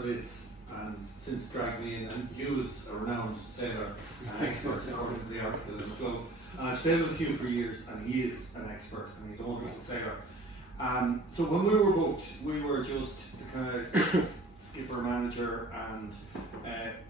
for this, and since dragged me in, and Hugh is a renowned sailor, an expert according to the article in the Flow. And I've sailed with Hugh for years, and he is an expert, and he's a wonderful sailor. So when we were booked, we were just the kind of skipper, manager, and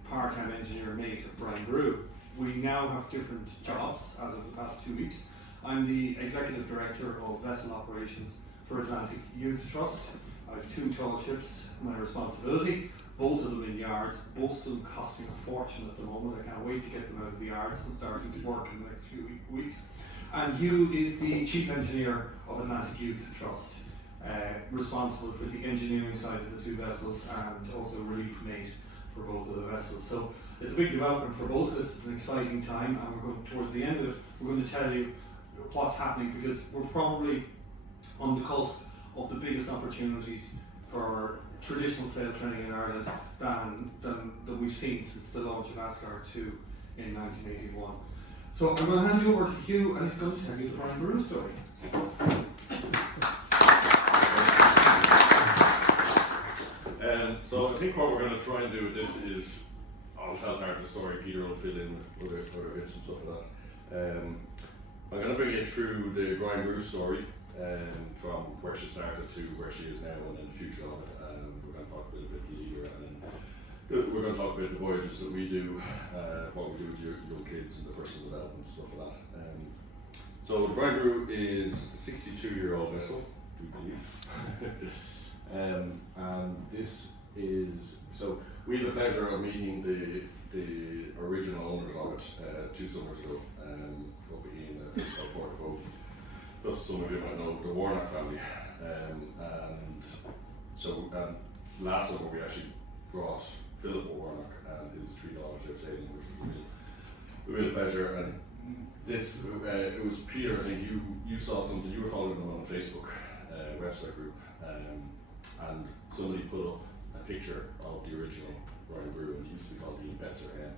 part-time engineer mate of Brian Boru. We now have different jobs as of the past 2 weeks. I'm the executive director of vessel operations for Atlantic Youth Trust. I have 2 tall ships, my responsibility, both of them in yards, both of them costing a fortune at the moment. I can't wait to get them out of the yards and starting to work in the next few weeks. And Hugh is the chief engineer of Atlantic Youth Trust, responsible for the engineering side of the 2 vessels and also relief mate for both of the vessels. So it's a big development for both of us. It's an exciting time, and we're going towards the end of it. We're going to tell you what's happening, because we're probably on the cusp of the biggest opportunities for traditional sail training in Ireland than we've seen since the launch of Asgard 2 in 1981. So I'm going to hand you over to Hugh, and he's going to tell you the Brian Boru story. So I think what we're going to try and do with this is, I'll tell part of the story, Peter will fill in other bits and stuff like that. I'm going to bring you through the Brian Boru story, from where she started to where she is now and then the future of it. We're going to talk a little bit later, and then we're going to talk about the voyages that we do, what we do with young kids and the personal development and stuff like that. So the Brian Boru is a 62-year-old vessel, we believe. And this is, so we had the pleasure of meeting the original owners of it 2 summers ago, up in a place called Port. Plus, some of you might know the Warnock family. And so last summer we actually brought Philip Warnock and his 3 daughters out sailing, which was a real pleasure. And this, it was Peter, I think you saw something, you were following them on a Facebook website group, and somebody put up a picture of the original Brian Boru, and it used to be called the Investor Hen.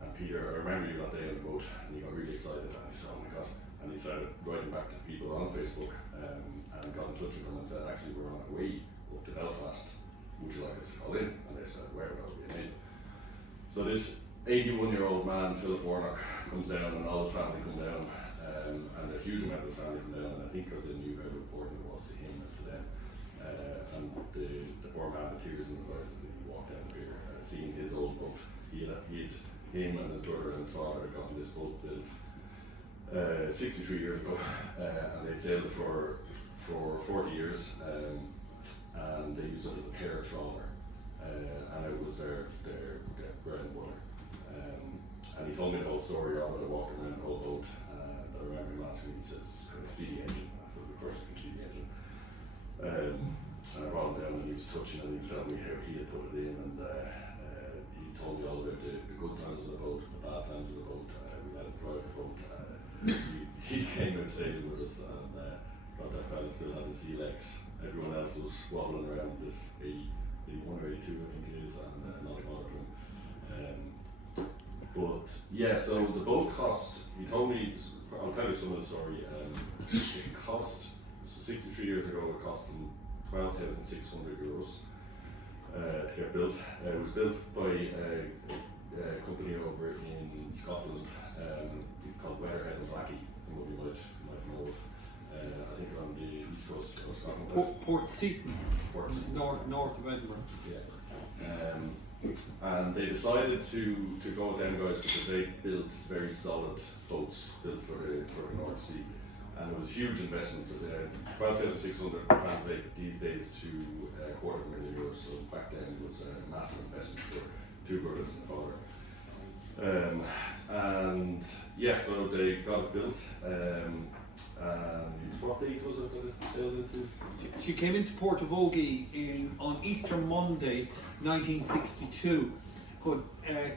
And Peter, I remember you got there on the boat, and he got really excited, and he said, oh my God. And he started writing back to people on Facebook, and got in touch with them and said, actually, we're on our way up to Belfast. Would you like us to call in? And they said, well, that would be amazing. So this 81-year-old man, Philip Warnock, comes down, and all his family come down, and a huge amount of the family come down, and I think because they knew how important it was to him and to them. And the poor man with tears in his eyes as he walked down the pier, seeing his old boat. Him and his brother and his father had gotten this boat built 63 years ago, and they'd sailed it for 40 years, and they used it as a pair trawler, and it was their bread and butter. And he told me the whole story of it. I walked around the whole boat, and I remember him asking me, he says, "Can I see the engine?" I says, "Of course you can see the engine." And I brought him down, and he was touching, and he was telling me how he had put it in, and he told me all about the good times of the boat, the bad times of the boat. We let him drive the boat. He came out sailing with us, and got that fella still had the sea legs. Everyone else was wobbling around this 81 or 82, I think it is, and not bothered him. But yeah, so the boat cost, he told me, I'll tell you some of the story. It cost, 63 years ago, it cost him €12,600 to get built. It was built by a company over in Scotland called Weatherhead and Blackie. Some of you might know of. I think on the east coast of Scotland. Port Seaton, north of Edinburgh. Yeah. And they decided to go with them guys because they built very solid boats built for the North Sea, and it was a huge investment. 12,600 translate these days to €250,000. So back then it was a massive investment for 2 brothers and a father. And yeah, so they got it built. And what date was it that it sailed into? She came into Port of Ogie on Easter Monday, 1962. But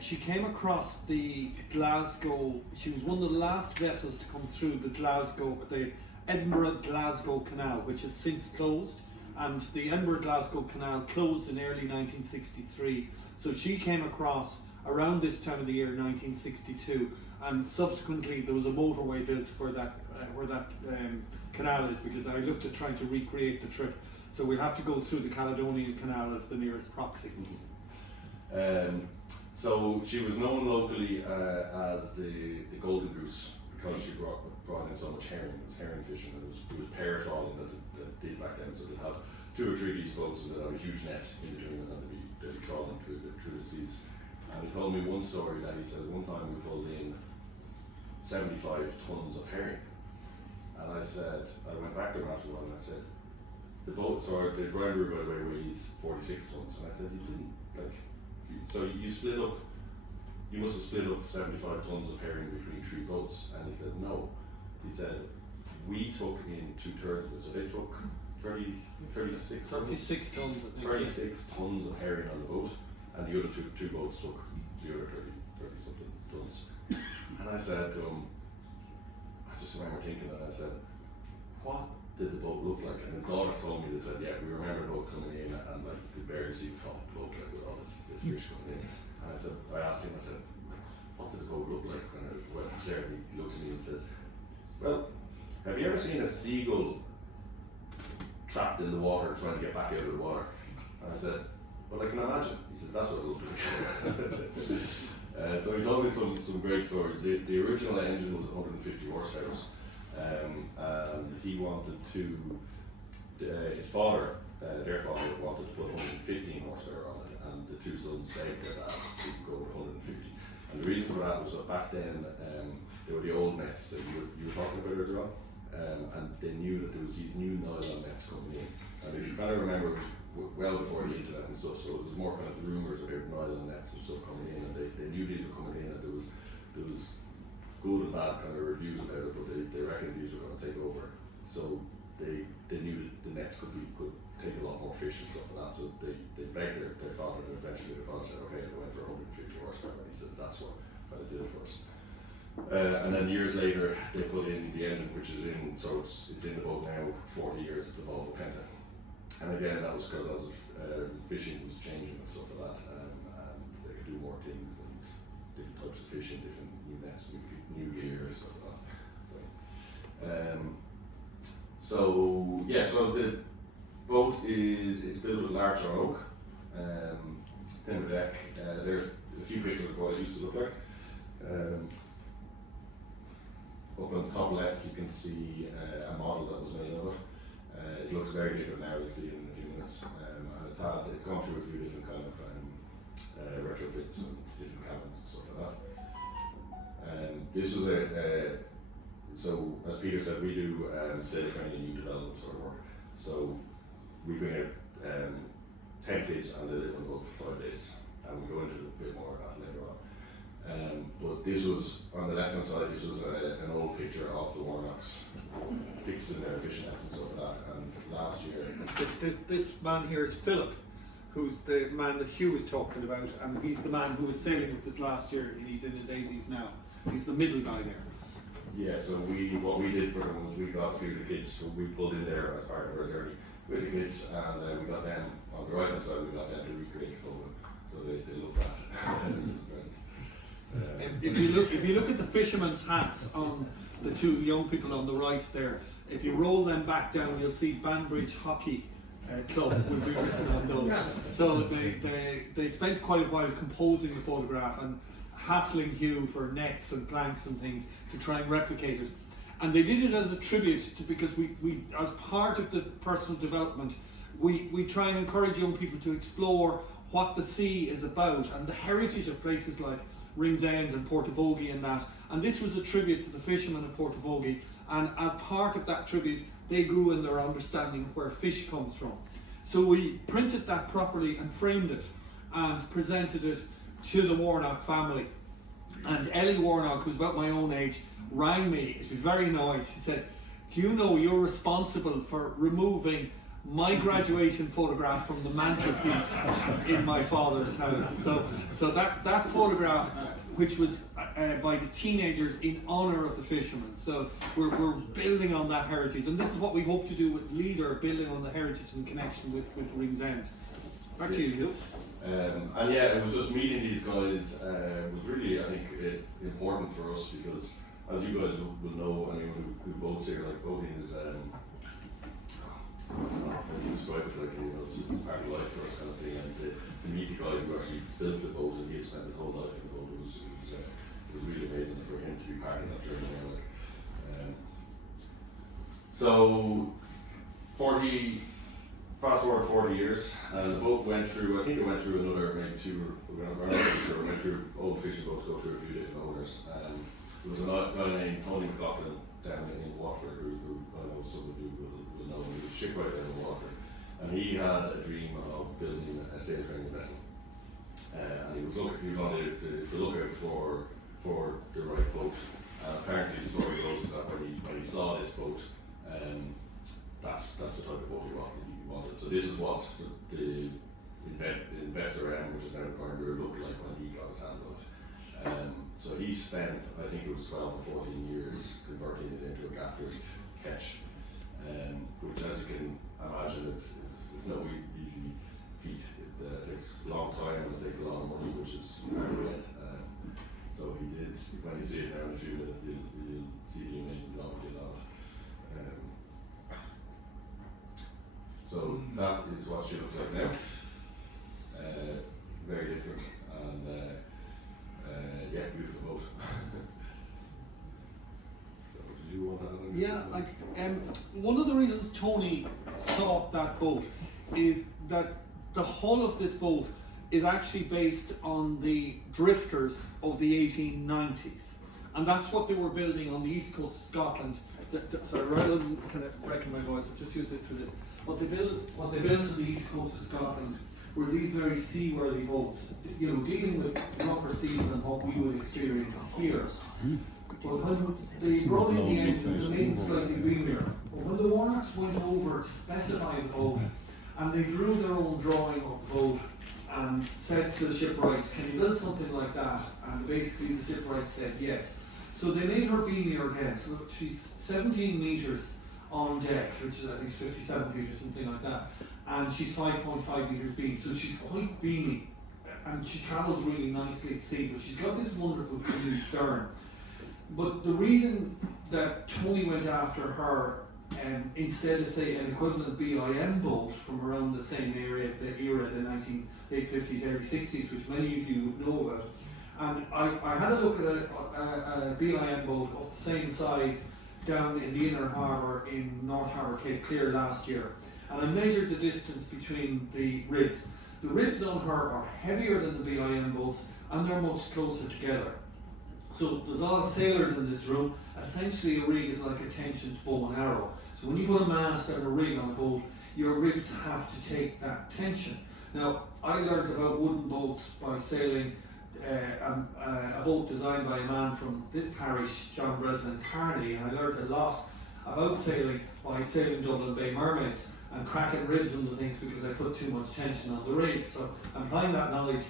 she came across the Glasgow. She was one of the last vessels to come through the Edinburgh-Glasgow Canal, which has since closed. And the Edinburgh-Glasgow Canal closed in early 1963. So she came across around this time of the year, 1962, and subsequently there was a motorway built where that canal is, because I looked at trying to recreate the trip. So we'll have to go through the Caledonian Canal as the nearest proxy. So she was known locally as the Golden Goose because she brought in so much herring. It was herring fishing, and it was pair trawling that did back then. So they'd have 2 or 3 of these boats, and they'd have a huge net in between, and they'd be trawling through the seas. And he told me one story that he said one time we pulled in 75 tons of herring. And I went back there after a while and I said, the Brian Boru, by the way, weighs 46 tons. And I said, you didn't, so you split up, you must have split up 75 tons of herring between 3 boats. And he said, no. He said, we took in 2/3 of it. So they took 36 tons. 36 tons, I think. 36 tons of herring on the boat, and the other two boats took the other 30 something tons. And I said to him, I just remember thinking that, I said, what did the boat look like? And his daughter told me, they said, yeah, we remember the boat coming in and like you could barely see the top of the boat, like with all this fish coming in. And I asked him, I said, what did the boat look like? And he looks at me and says, well, have you ever seen a seagull trapped in the water trying to get back out of the water? And I said, well, I can imagine. He said, that's what it looked like. So he told me some great stories. The original engine was 150 horsepower, and he wanted to, his father, their father wanted to put 115 horsepower on it, and the 2 sons begged their dad to go with 150. And the reason for that was that back then, there were the old nets that you were talking about earlier on, and they knew that there was these new nylon nets coming in. And if you kind of remember, well before the internet and stuff, so it was more kind of rumours about nylon nets and stuff coming in, and they knew these were coming in, and there was good and bad kind of reviews about it, but they reckoned these were going to take over. So they knew that the nets could take a lot more fish and stuff like that, so they begged their father, and eventually their father said, okay, they went for 150 horsepower, and he says that's what kind of did it for us. And then years later, they put in the engine, which is in, so it's in the boat now, 40 years, the Volvo Penta. And again, that was because fishing was changing and stuff like that, and they could do more things and different types of fishing, different new nets, new gear, stuff like that. So the boat it's built with larch or oak, timber deck. There's a few pictures of what it used to look like. Up on the top left, you can see a model that was made of it. It looks very different now. You'll see it in a few minutes. And it's gone through a few different kind of retrofits and different cabins and stuff like that. This was so as Peter said, we do sail training and new development sort of work. So we bring out 10 kids and they live on the boat for 5 days, and we go into a bit more of that later on. But this was, on the left hand side, this was an old picture of the Warnocks fixing their fishing nets and stuff like that. And last year, this man here is Philip, who's the man that Hugh was talking about, and he's the man who was sailing with us last year. He's in his 80s now. He's the middle guy there. Yeah, so what we did for them was we got a few of the kids, so we pulled in there as part of our journey with the kids, and we got them on the right hand side. We got them to recreate the photo, so they looked at. If you look at the fishermen's hats on the 2 young people on the right there, if you roll them back down, you'll see Banbridge Hockey Club would be written on those. So they spent quite a while composing the photograph and hassling Hugh for nets and planks and things to try and replicate it. And they did it as a tribute to, because we as part of the personal development, we try and encourage young people to explore what the sea is about and the heritage of places like Ringsend and Portavogie and that. And this was a tribute to the fishermen of Portavogie, and as part of that tribute they grew in their understanding of where fish comes from. So we printed that properly and framed it and presented it to the Warnock family. And Ellie Warnock, who's about my own age, rang me. She was very annoyed. She said, do you know you're responsible for removing my graduation photograph from the mantelpiece in my father's house? So that photograph, which was by the teenagers in honour of the fishermen. So we're building on that heritage, and this is what we hope to do with Leader, building on the heritage and connection with Ringsend. Back to you, Hugh. And yeah, it was just meeting these guys was really, I think, important for us, because as you guys will know, I mean, who boats here, like boating is you describe it like, you know, it's part of life for us kind of thing, and to meet the guy who actually built the boat and he had spent his whole life in the boat, it was really amazing for him to be part of that journey. Like, so 40, fast forward 40 years, and the boat went through, I think it went through another maybe two, we're not sure, it went through old fishing boats, go through a few different owners. There was a guy named Tony McLaughlin down in Waterford, who I know some of you will know, he was a shipwright down in Waterford, and he had a dream of building a sail training vessel. And he was on the lookout for the right boat. And apparently the story goes that when he saw this boat, that's the type of boat he wanted. So this is what the investor which is now Brian Boru, looked like when he got his hands on it. So he spent, I think it was 12 or 14 years converting it into a gaff-rigged ketch, which, as you can imagine, it's no easy feat. It takes a long time and it takes a lot of money, which is hard to get. So he did, when you see it now in a few minutes, you'll see the amazing job he did on it. So that is what she looks like now. Very different, and yeah, beautiful boat. So did you want to add anything? Yeah, one of the reasons Tony sought that boat is that the hull of this boat is actually based on the drifters of the 1890s, and that's what they were building on the east coast of Scotland. Sorry, rather than kind of wrecking my voice, I'll just use this for this. What they built on the east coast of Scotland were these very seaworthy boats, you know, dealing with rougher seas than what we would experience here. But when they brought in the engines, they made them slightly beamier. But when the monarchs went over to specify the boat, and they drew their own drawing of the boat and said to the shipwrights, can you build something like that? And basically the shipwrights said yes. So they made her beamier again. So she's 17 metres on deck, which is I think 57 feet or something like that, and she's 5.5 metres beam, so she's quite beamy, and she travels really nicely at sea, but she's got this wonderful beamy stern. But the reason that Tony went after her, instead of say an equivalent BIM boat from around the same era, the late 50s, early 60s, which many of you know about, and I had a look at a BIM boat of the same size down in the inner harbour in North Harbour, Cape Clear last year, and I measured the distance between the ribs. The ribs on her are heavier than the BIM boats, and they're much closer together. So there's a lot of sailors in this room. Essentially a rig is like a tensioned bow and arrow. So when you put a mast and a rig on a boat, your ribs have to take that tension. Now, I learned about wooden boats by sailing a boat designed by a man from this parish, John Breslin Carney, and I learned a lot about sailing by sailing Dublin Bay Mermaids and cracking ribs and the things because I put too much tension on the rig. So I'm applying that knowledge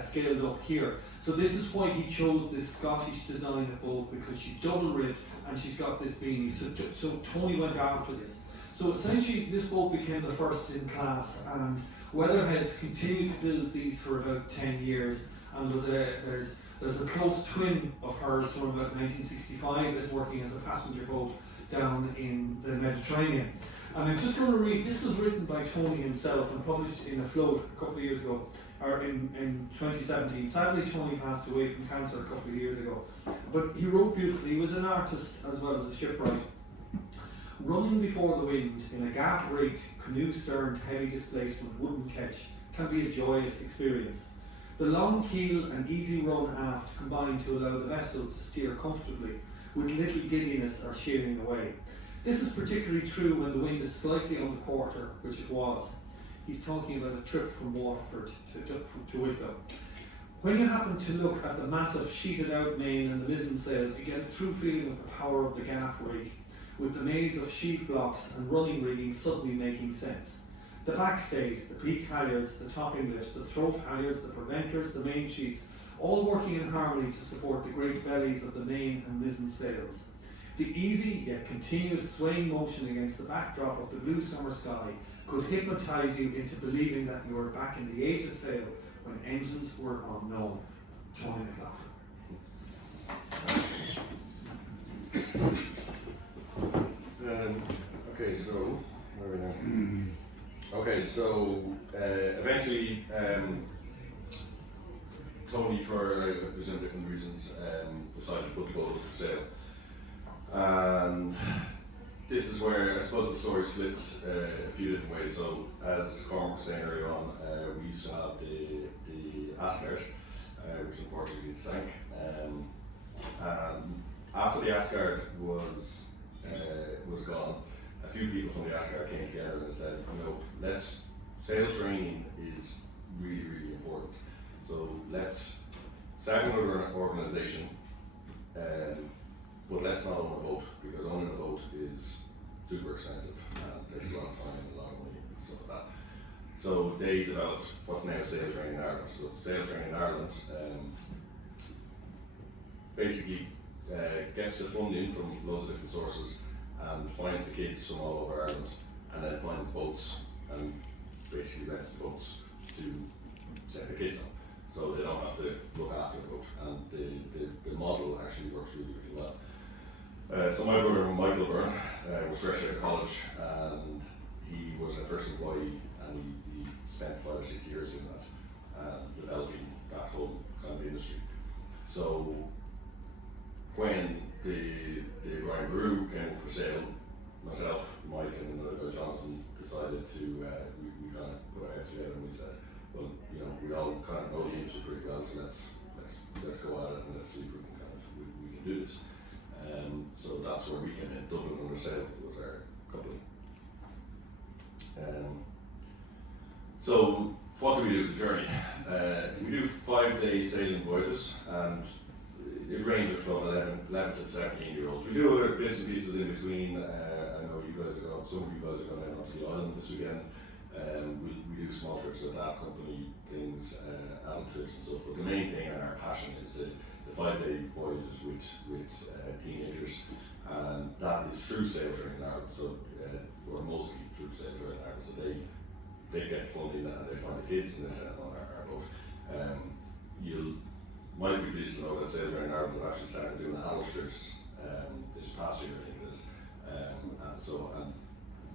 scaled up here. So this is why he chose this Scottish design of boat, because she's double ribbed and she's got this beam. So Tony went after this. So essentially this boat became the first in class, and Weatherheads continued to build these for about 10 years. And there's a close twin of hers from about 1965 that's working as a passenger boat down in the Mediterranean. And I'm just going to read, this was written by Tony himself and published in a float a couple of years ago, or in 2017. Sadly, Tony passed away from cancer a couple of years ago. But he wrote beautifully. He was an artist as well as a shipwright. Running before the wind in a gaff-rigged, canoe-sterned, heavy displacement wooden ketch can be a joyous experience. The long keel and easy run aft combine to allow the vessel to steer comfortably, with little giddiness or sheering away. This is particularly true when the wind is slightly on the quarter, which it was. He's talking about a trip from Waterford to Wicklow. When you happen to look at the massive sheeted out main and the mizzen sails, you get a true feeling of the power of the gaff rig, with the maze of sheave blocks and running rigging suddenly making sense. The backstays, the peak halyards, the topping lifts, the throat halyards, the preventers, the main sheets, all working in harmony to support the great bellies of the main and mizzen sails. The easy yet continuous swaying motion against the backdrop of the blue summer sky could hypnotize you into believing that you were back in the age of sail when engines were unknown. Tony McLaughlin. Okay, so where are we now? Okay, so eventually Tony, for I presume different reasons, decided to put the boat up for sale. And this is where I suppose the story splits a few different ways. So, as Cormac was saying earlier on, we used to have the Asgard, which unfortunately sank. And after the Asgard was gone, a few people from the Asgard came together and said, sail training is really, really important. So let's start another organisation, but let's not own a boat, because owning a boat is super expensive and takes a lot of time and a lot of money and stuff like that. So they developed what's now Sail Training Ireland. So Sail Training Ireland basically gets the funding from loads of different sources and finds the kids from all over Ireland, and then finds boats and basically rents the boats to set the kids on. So they don't have to look after the boat, and the model actually works really, really well. So my brother Michael Byrne was fresh out of college, and he was a first employee, and he spent 5 or 6 years doing that, developing that whole kind of industry. So when the Brian Boru came up for sale, myself, Mike, and another guy, Jonathan, decided to we kind of put our heads together and we said, well, we all kind of know the industry pretty well, so let's go at it and let's see if we can do this. So that's where we came in. Dublin Under Sail was our company. So what do we do with the journey? We do 5-day sailing voyages, and it ranges from 11 to 17 year olds. We do other bits and pieces in between. I know some of you guys are going out onto the island this weekend. We do small trips at that company, things, adult trips and stuff, but the main thing and our passion is the 5-day voyages with teenagers, and that is through Sail Training Ireland. So we're mostly through Sail Training Ireland, so they get funding and they find the kids and they send them on our boat. You might be pleased to know that Sail Training Ireland have actually started doing adult trips this past year, I think it is. And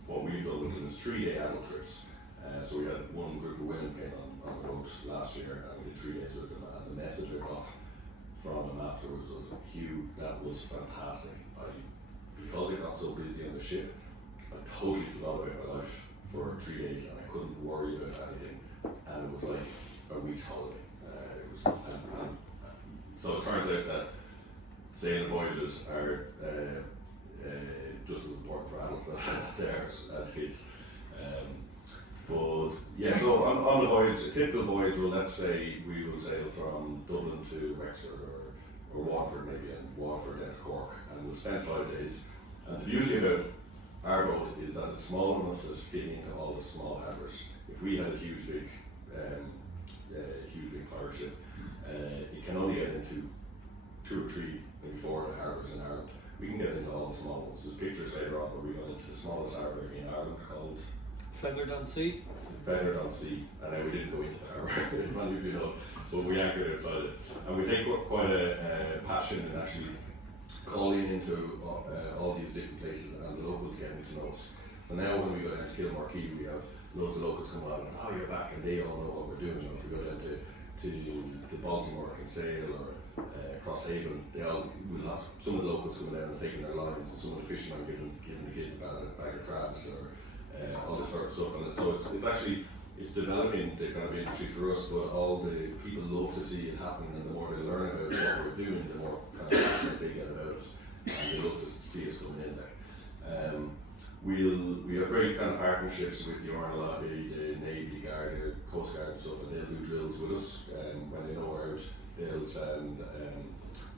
what we've done with them is 3-day adult trips. So we had one group of women came on the boat last year, and we did 3 days with them, and the message I got from them afterwards was, Hugh, that was fantastic. Because I got so busy on the ship, I totally forgot about my life for 3 days, and I couldn't worry about anything, and it was like a week's holiday. So it turns out that sailing voyages are just as important for adults as kids. But yeah, so on the voyage, a typical voyage will, let's say we will sail from Dublin to Wexford or Waterford maybe, and Waterford down to Cork, and we'll spend 5 days. And the beauty about our boat is that it's small enough to fit into all the small harbours. If we had a huge big pirate ship, it can only get into 2 or 3, maybe 4 of the harbours in Ireland. We can get into all the small ones. There's pictures later on where we got into the smallest harbour in Ireland called Feathered on Sea. Feathered on Sea, and then we didn't go into the harbour, if many of you know, but we anchored outside it. And we take quite a passion in actually calling into all these different places, and the locals getting to know us. So now when we go down to Kilmore Quay, we have loads of locals come on and oh, you're back, and they all know what we're doing. If we go down to Baltimore, Kinsale, or Crosshaven, we'll have some of the locals coming down and taking their lines, and some of the fishermen giving the kids a bag of crabs, or all this sort of stuff. And so it's developing the kind of industry for us, but all the people love to see it happening, and the more they learn about what we're doing, the more kind of passionate they get about it, and they love to see us coming in there. We have great kind of partnerships with the RNLI, the Navy Guard, the Coast Guard and stuff, and they'll do drills with us. When they know we're out, they'll send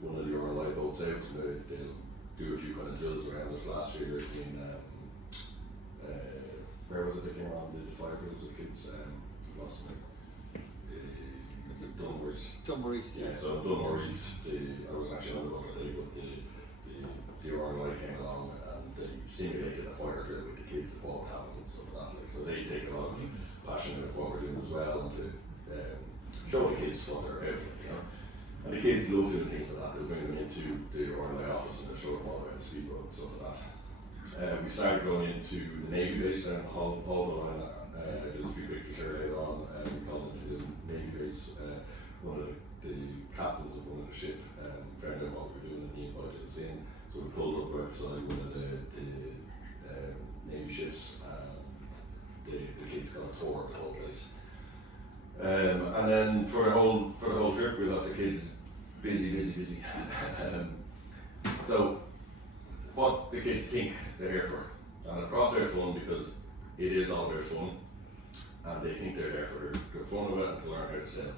one of the RNLI boats out, and they'll do a few kind of drills around us. Last year in where was it they came on? The 5 drills with kids, lost me. Dunmorries. Yeah, so Dunmorries, I was actually on the boat today, but the RNLI came along and they simulated a fire drill with the kids of what would happen and stuff like that. So they take a lot of passion about what we're doing as well, and to show the kids what they're out, And the kids love doing things like that. They'll bring them into the RNLI office and they'll show them all about the speedboat and stuff like that. We started going into the Navy base down in Hull There's a few pictures here later on. We called into the Navy base. One of the captains of one of the ship found out what we were doing and he invited us in. So we pulled up right beside one of the Navy ships and the kids got a tour of the whole place. And then for the whole trip we got the kids busy. So what the kids think they're here for. And of course they're fun because it is all about fun. And they think they're there for the fun of it and to learn how to sail.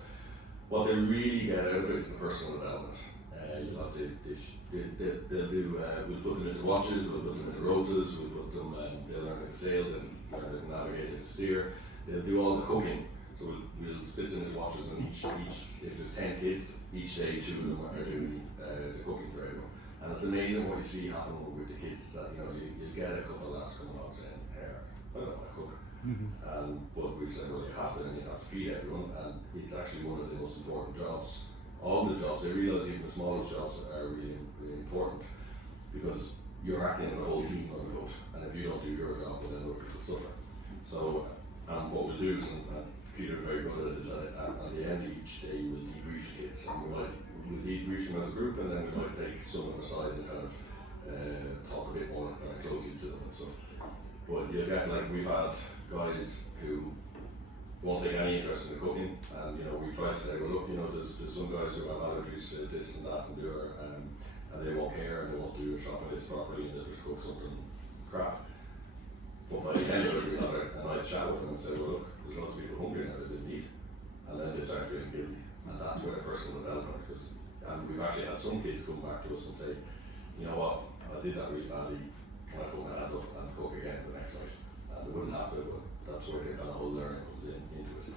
What they really get out of it is the personal development. They'll do, we'll put them into watches, we'll put them into rotas, we'll put them, they'll learn how to sail, they'll learn how to navigate and steer. They'll do all the cooking. So we'll split them into watches and each, if there's 10 kids, each day 2 of them are doing the cooking for everyone. And it's amazing what you see happen with the kids, that you get a couple of lads coming along saying, hey, I don't want to cook. But we said, well, you have to, and you have to feed everyone, and it's actually one of the most important jobs. All the jobs, they realise even the smallest jobs are really, really important because you're acting as a whole team on the boat, and if you don't do your job, well, then other people suffer. So, what we'll do is, and Peter's very good at it, is that at the end of each day we'll debrief kids, and we'll debrief them as a group, and then we might take someone aside and kind of talk a bit more kind of closely to them and stuff. But you get like we've had guys who won't take any interest in the cooking, and we try to say, well look, there's some guys who have allergies to this and that and the other, and they won't care and they won't do a shopping list properly and they'll just cook something crap. But by the end of it, we have a nice chat with them and say, well look, there's lots of people hungry now that didn't eat, and then they start feeling guilty, and that's where the personal development goes. And we've actually had some kids come back to us and say, you know what, I did that really badly, can I put my hand up and cook again the next night? And they wouldn't have to, but that's where the kind of whole learning comes into it.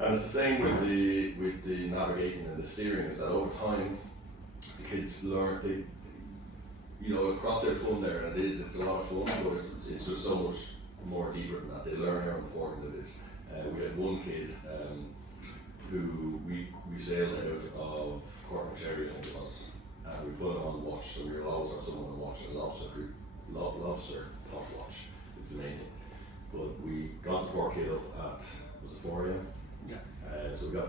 And it's the same with the navigating and the steering, is that over time the kids learn, across their fun there, and it's a lot of fun, but it's just so much more deeper than that. They learn how important it is. We had one kid who we sailed out of Cork and Dublin, I think it was, and we put him on watch, so we will always have someone on watch, a lobster pot watch, it's the main thing. But we got the poor kid up at, was it 4 AM? Yeah. So we got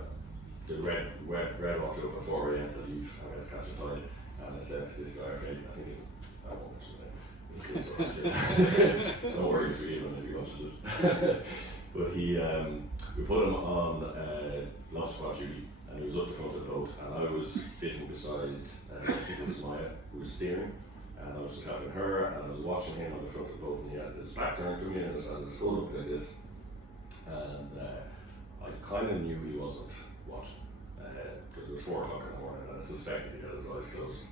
the red watch up at 4 AM to leave, and we had to catch a tide, and I said to this guy, okay, I think I won't mention the name. Don't worry, forgive him if he watches this. But we put him on lobster pot duty, and he was up the front of the boat, and I was sitting beside, I think it was Maya, who was steering, and I was just having her, and I was watching him on the front of the boat, and he had his back turned to me, and his skull up like this, and I kind of knew he wasn't watching, because it was 4 o'clock in the morning, and I suspected he had his eyes closed.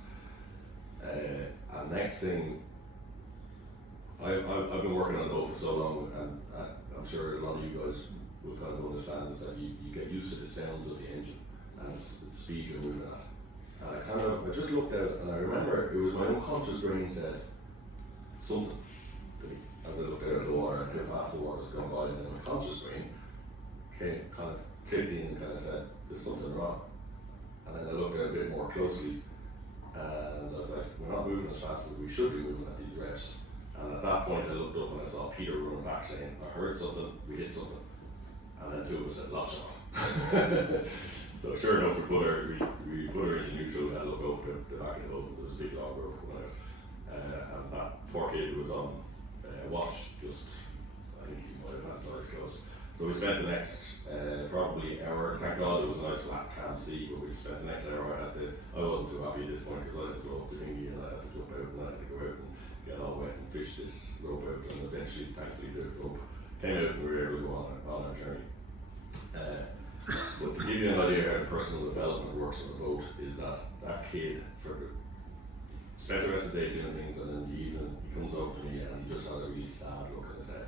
And next thing, I've been working on the boat for so long, and I'm sure a lot of you guys will kind of understand is that you get used to the sounds of the engine and the speed you're moving at. And I just looked out, and I remember it was my unconscious brain said something to me as I looked out of the water and how fast the water was going by, and then my conscious brain came kind of clicked in and kind of said, there's something wrong. And then I looked at it a bit more closely, and I was like, we're not moving as fast as we should be moving at these revs. And at that point I looked up and I saw Peter running back saying, I heard something, we hit something. And then 2 of us said, lobster. So sure enough, we put her into neutral, and I looked over the back of the boat, and there was a big log rope coming out. And that poor kid who was on watch, I think he might have had his eyes closed. So we spent the next probably hour, thank God it was a nice flat calm sea, but we spent the next hour, I wasn't too happy at this point because I had to go up the dinghy and I had to jump out and I had to go out and get all wet and fish this rope out, and eventually, thankfully, the rope came out and we were able to go on our journey. But to give you an idea how the personal development works on the boat is that kid spent the rest of the day doing things, and then in the evening he comes over to me and he just had a really sad look in his head.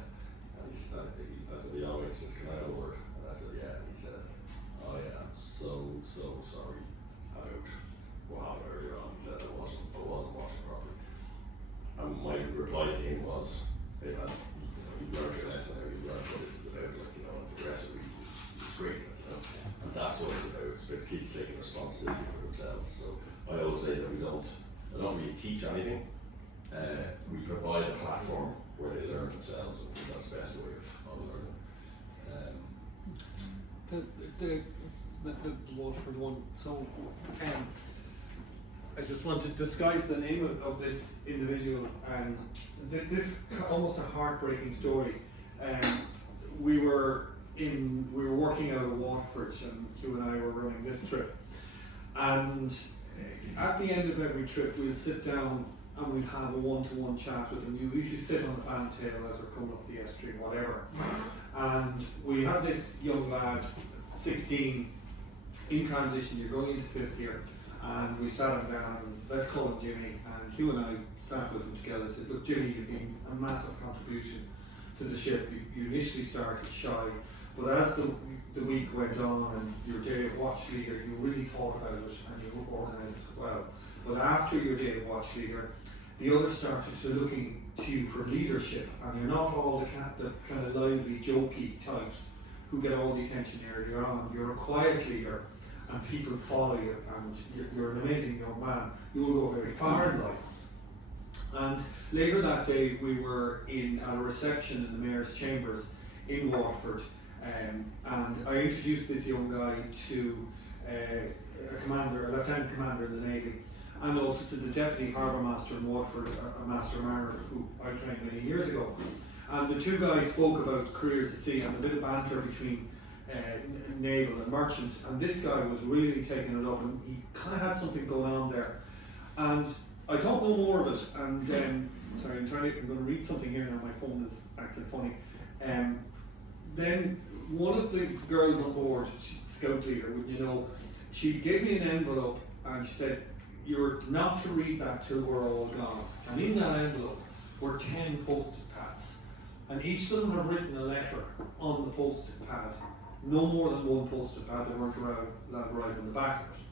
And I said, yeah, wait, he says, can I have a word? And I said, yeah. And he said, I am so sorry about what happened earlier on. He said, I wasn't watching properly. And my reply to him was, hey man, you've learned your lesson, you've learned what this is about, and for the rest of it, it's great, and that's what it's about. It's about kids taking responsibility for themselves. So I always say that I don't really teach anything. We provide a platform where they learn themselves, and that's the best way of learning. The Waterford one. So, I just want to disguise the name of this individual, and this almost a heartbreaking story. We were working out of Waterford, and Hugh and I were running this trip, and at the end of every trip we'll sit down and we'll have a one-to-one chat with them. You usually sit on the fantail as we're coming up the estuary, whatever. And we had this young lad, 16, in transition, you're going into 5th year, and we sat him down, and let's call him Jimmy, and Hugh and I sat with him together and said, look Jimmy, you've been a massive contribution to the ship. You initially started shy, but as the week went on and your day of watch leader, you really thought about it and you organised it well. But after your day of watch leader, the others started to looking to you for leadership, and you're not all the kind of lively, jokey types who get all the attention earlier on. You're a quiet leader, and people follow you, and you're an amazing young man. You will go very far in life. And later that day, we were at a reception in the Mayor's Chambers in Waterford, and I introduced this young guy to a lieutenant commander in the Navy, and also to the Deputy Harbour Master in Waterford, a Master Mariner who I trained many years ago. And the two guys spoke about careers at sea and a bit of banter between naval and merchant, and this guy was really taking it up, and he kind of had something going on there. And I don't know more of it, and sorry, I'm going to read something here now, my phone is acting funny. Then one of the girls on board, scout leader, wouldn't you know, she gave me an envelope and she said, you're not to read that till we're all gone. And in that envelope were 10 post-it pads, and each of them have written a letter on the post-it pad. No more than one post-it pad, they weren't allowed to write on the back of it.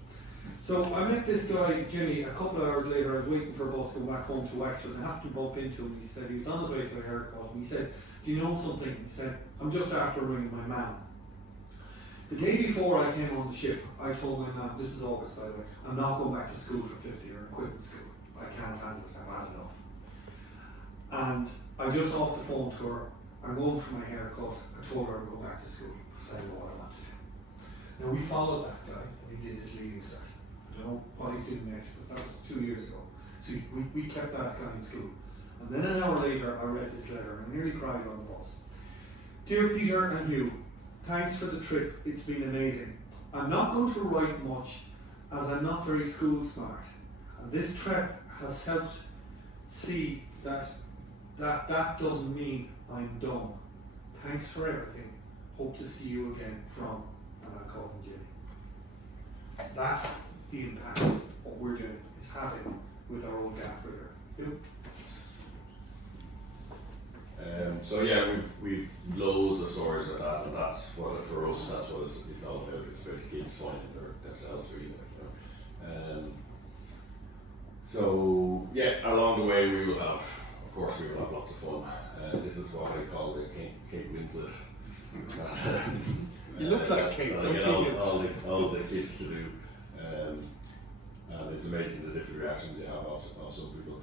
So I met this guy, Jimmy, a couple of hours later. I was waiting for a bus to go back home to Wexford, and I happened to bump into him. He said he was on his way to a haircut, and he said, do you know something? He said, I'm just after ringing my man. The day before I came on the ship, I told my man, this is August by the way, I'm not going back to school for 50 years, I'm quitting school. I can't handle it, I've had enough. And I just off the phone to her, I'm going for my haircut. I told her I'm going back to school, because I know what I want to do. Now we followed that guy, and he did his leaving cert. I don't know what he's doing next, but that was 2 years ago. So we kept that guy in school. And then an hour later, I read this letter, and I nearly cried on the bus. Dear Peter and Hugh, thanks for the trip, it's been amazing. I'm not going to write much, as I'm not very school smart. And this trip has helped see that doesn't mean I'm dumb. Thanks for everything. Hope to see you again from, and I'll call him Jimmy. That's the impact what we're doing is having with our old gaff-rigger. So yeah, we've loads of stories like that, and that's what for us. That's what it's all about. It's about kids finding themselves reading it. So yeah, along the way we will have, of course, we will have lots of fun. This is what I call the Kate Winslet. You look like Kate, don't you? All the kids to do, and it's amazing the different reactions they have of some people.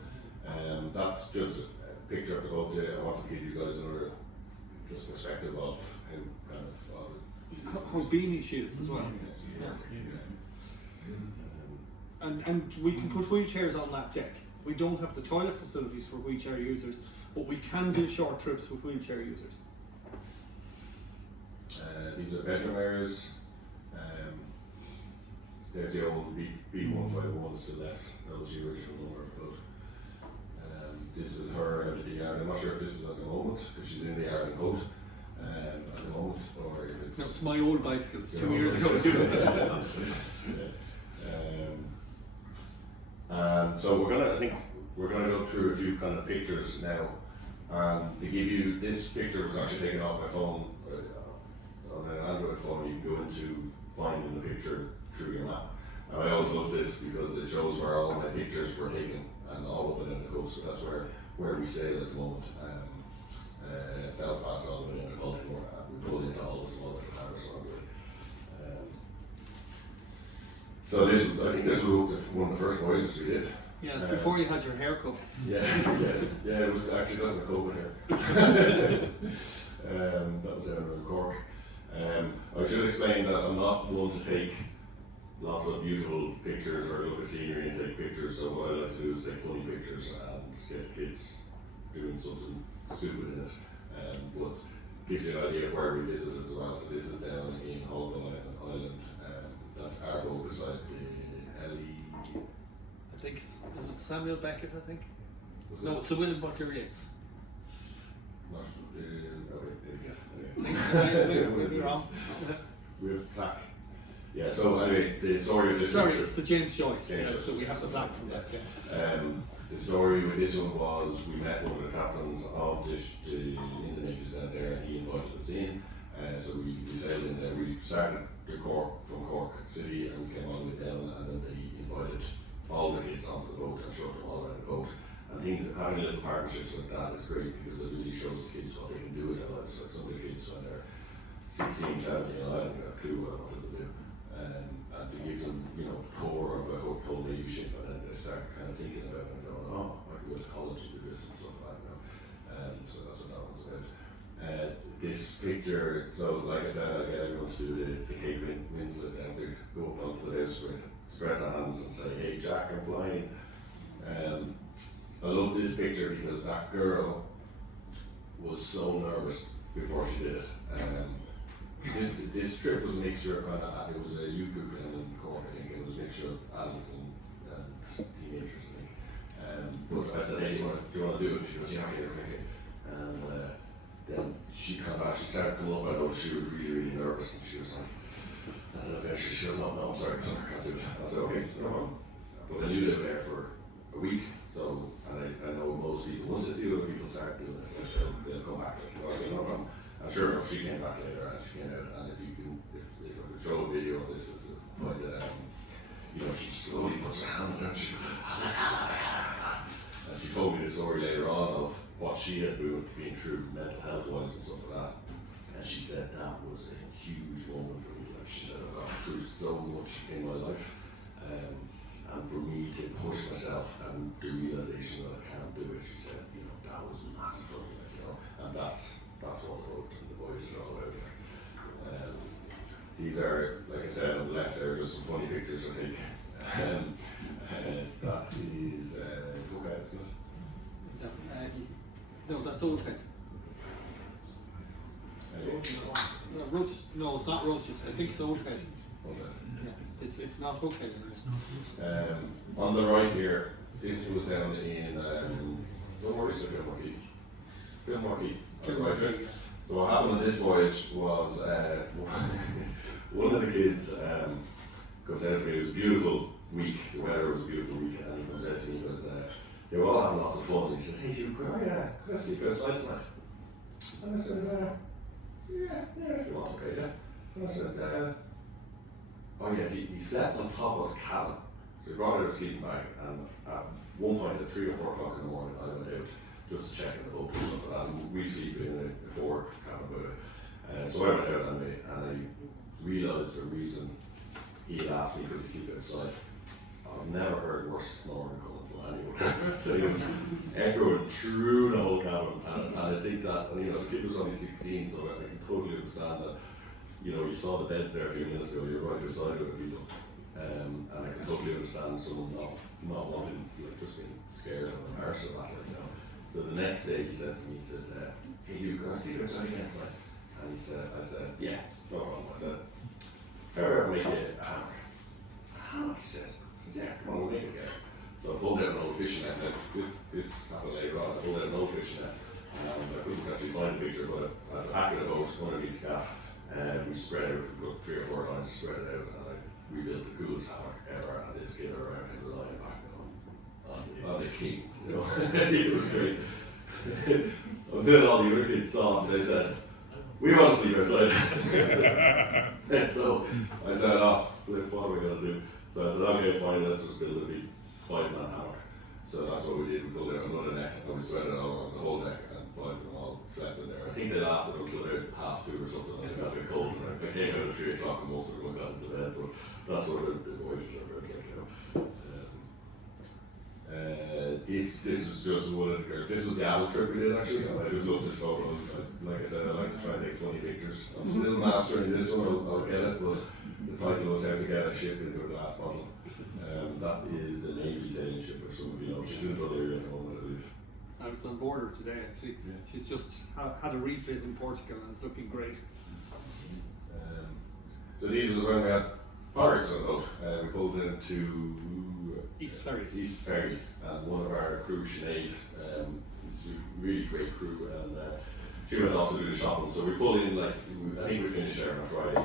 That's just a picture of the boat. I want to give you guys another just perspective of how kind of how beamy she is as well. And we can put wheelchairs on that deck. We don't have the toilet facilities for wheelchair users, but we can do short trips with wheelchair users. These are bedroom areas. There's the old B151s to the left. That was the original number of the boat. This is her out of the yard. I'm not sure if this is at the moment, because she's in the yard and boat at the moment, or if it's... No, it's my old bicycle. It's 2 years ago. So I think we're gonna go through a few kind of pictures now. To give you, this picture was actually taken off my phone. On an Android phone, you can go into finding the picture through your map. Now I always love this because it shows where all my pictures were taken, and all of it in the coast. So that's where we sail at the moment. Belfast, all the way down to Baltimore, we pulled into all the small little harbours along the way. So I think this was one of the first voyages we did. Yeah, it's before you had your haircut. Yeah, it was actually doesn't COVID here. That was out in Cork. I should explain that I'm not one to take lots of beautiful pictures or look at scenery and take pictures, so what I like to do is take funny pictures and get kids doing something stupid in it. But gives you an idea of where we visited as well. So this is down in Holbourne Island, that's our boat beside the Ellie. I think, is it Samuel Beckett, I think? Was No, it? it's Sir William Butler Yeats. Not, okay, Maybe wrong. we have plaque. Yeah, so anyway, the story of this Sorry, picture, it's the James Joyce. James Yeah, Joyce. so we have the plaque from that, yeah. The story with this one was we met one of the captains of the Navies down there, and he invited us in. So we sailed in there. We started from Cork City, and we came all the way down, and then they invited all the kids onto the boat and showed them all around the boat. And having little partnerships like that is great because it really shows the kids what they can do with their lives. Like some of the kids when they're 16, 17, I haven't got a clue what I wanted to do. And to give them, a tour of a whole leadership, and then they start kind of thinking about it and going, oh, I could go to college and do this and stuff like that. So that's what that one's about. This picture, so like I said, I get everyone to do the catering Winslet down to go up onto the house with spread their hands and say, hey Jack, I'm flying. I love this picture because that girl was so nervous before she did it. This trip was a mixture of it was a youth group down in Cork, I think. It was a mixture of adults and teenagers, I think. But I said, hey, do you want to do it? She goes, yeah, okay. And then she started coming up. I know she was really, really nervous, and she was like, and eventually she goes, no, I'm sorry, I can't do it. I said, okay, no problem. But I knew they were there for a week, so, and I know most people, once they see other people start doing it, they'll come back. So I said, no problem. And sure enough, she came back later, and she came out, and if I could show a video of this, it's quite, she slowly puts her hands down, and she told me the story later on of what she had been through mental health wise and stuff like that. And she said that was a huge moment for me. Like she said, I've gone through so much in my life, and for me to push myself and the realization that I can't do it, she said, that was massive for me, and that's what the road and the voyages are all about. These are, like I said, on the left there, just some funny pictures, I think. That is okay, isn't it? No, that's Old Head. No, it's not Roaches. I think it's Old Head. Yeah, it's not Old Head. On the right here, this was down in don't worry, so Kilmarky. So what happened on this voyage was one of the kids comes out to me. It was a beautiful week. The weather was a beautiful week, and he comes out to me and goes, they were all having lots of fun. And he says, hey, Hugh, could I sleep outside tonight? And I said, yeah, if you want, okay, yeah. And I said, oh yeah, he slept on top of a cabin. So he brought out a sleeping bag, and at one point at 3 or 4 o'clock in the morning, I went out just to check in the boat and stuff like that. And we sleep in a 4 cabin boat. So I went out and I realised the reason he had asked me could he sleep outside. I've never heard worse snoring coming from anyone. So he was echoing through the whole cabin, and I think that, and the kid was only 16, so I can totally understand that. You saw the beds there a few minutes ago, you're right beside it with people, and I can totally understand someone not wanting, just being scared or embarrassed about it, So the next day he said to me, he says, hey Hugh, can I sleep outside again tonight? And I said, yeah, no problem. I said, how about I make it a hammock? A hammock, he says. Yeah, come on, we'll make it again. So I pulled out an old fishing net. This happened later on. I pulled out an old fishing net. I couldn't actually find a picture, but at the back of the boat, underneath the gaff, we spread out, we put 3 or 4 lines, spread it out, and I rebuilt the coolest hammock ever. And this kid around him lying back on the king, It was great. And then all the other kids saw him and they said, we want to sleep outside. And so I said, what are we going to do? So I said, okay, fine, let's just build a big 5-man hammock. So that's what we did. We pulled out another net and we spread it all on the whole deck, and 5 of them all slept in there. I think they lasted until about 1:30 or something, and they got a bit cold. And I came out at 3 o'clock and most of them got into bed, but that's what the voyages are about. this is just one of the girls. This was the adult trip we did actually, and I just love this photo. Like I said, I like to try and take funny pictures. I'm still mastering this one, I'll get it, but the title was How to Get a Ship into a Glass Bottle. That is the Navy sailing ship, if some of you know. She's in Bulgaria at the moment, I believe. I was on board her today actually. Yeah. She's just had a refit in Portugal and it's looking great. So these are when we had pirates on the boat. We pulled into East Ferry, and one of our crew, Sinead, it's a really great crew, and she went off to do the shopping. So we pulled in, like, I think we finished there on a Friday,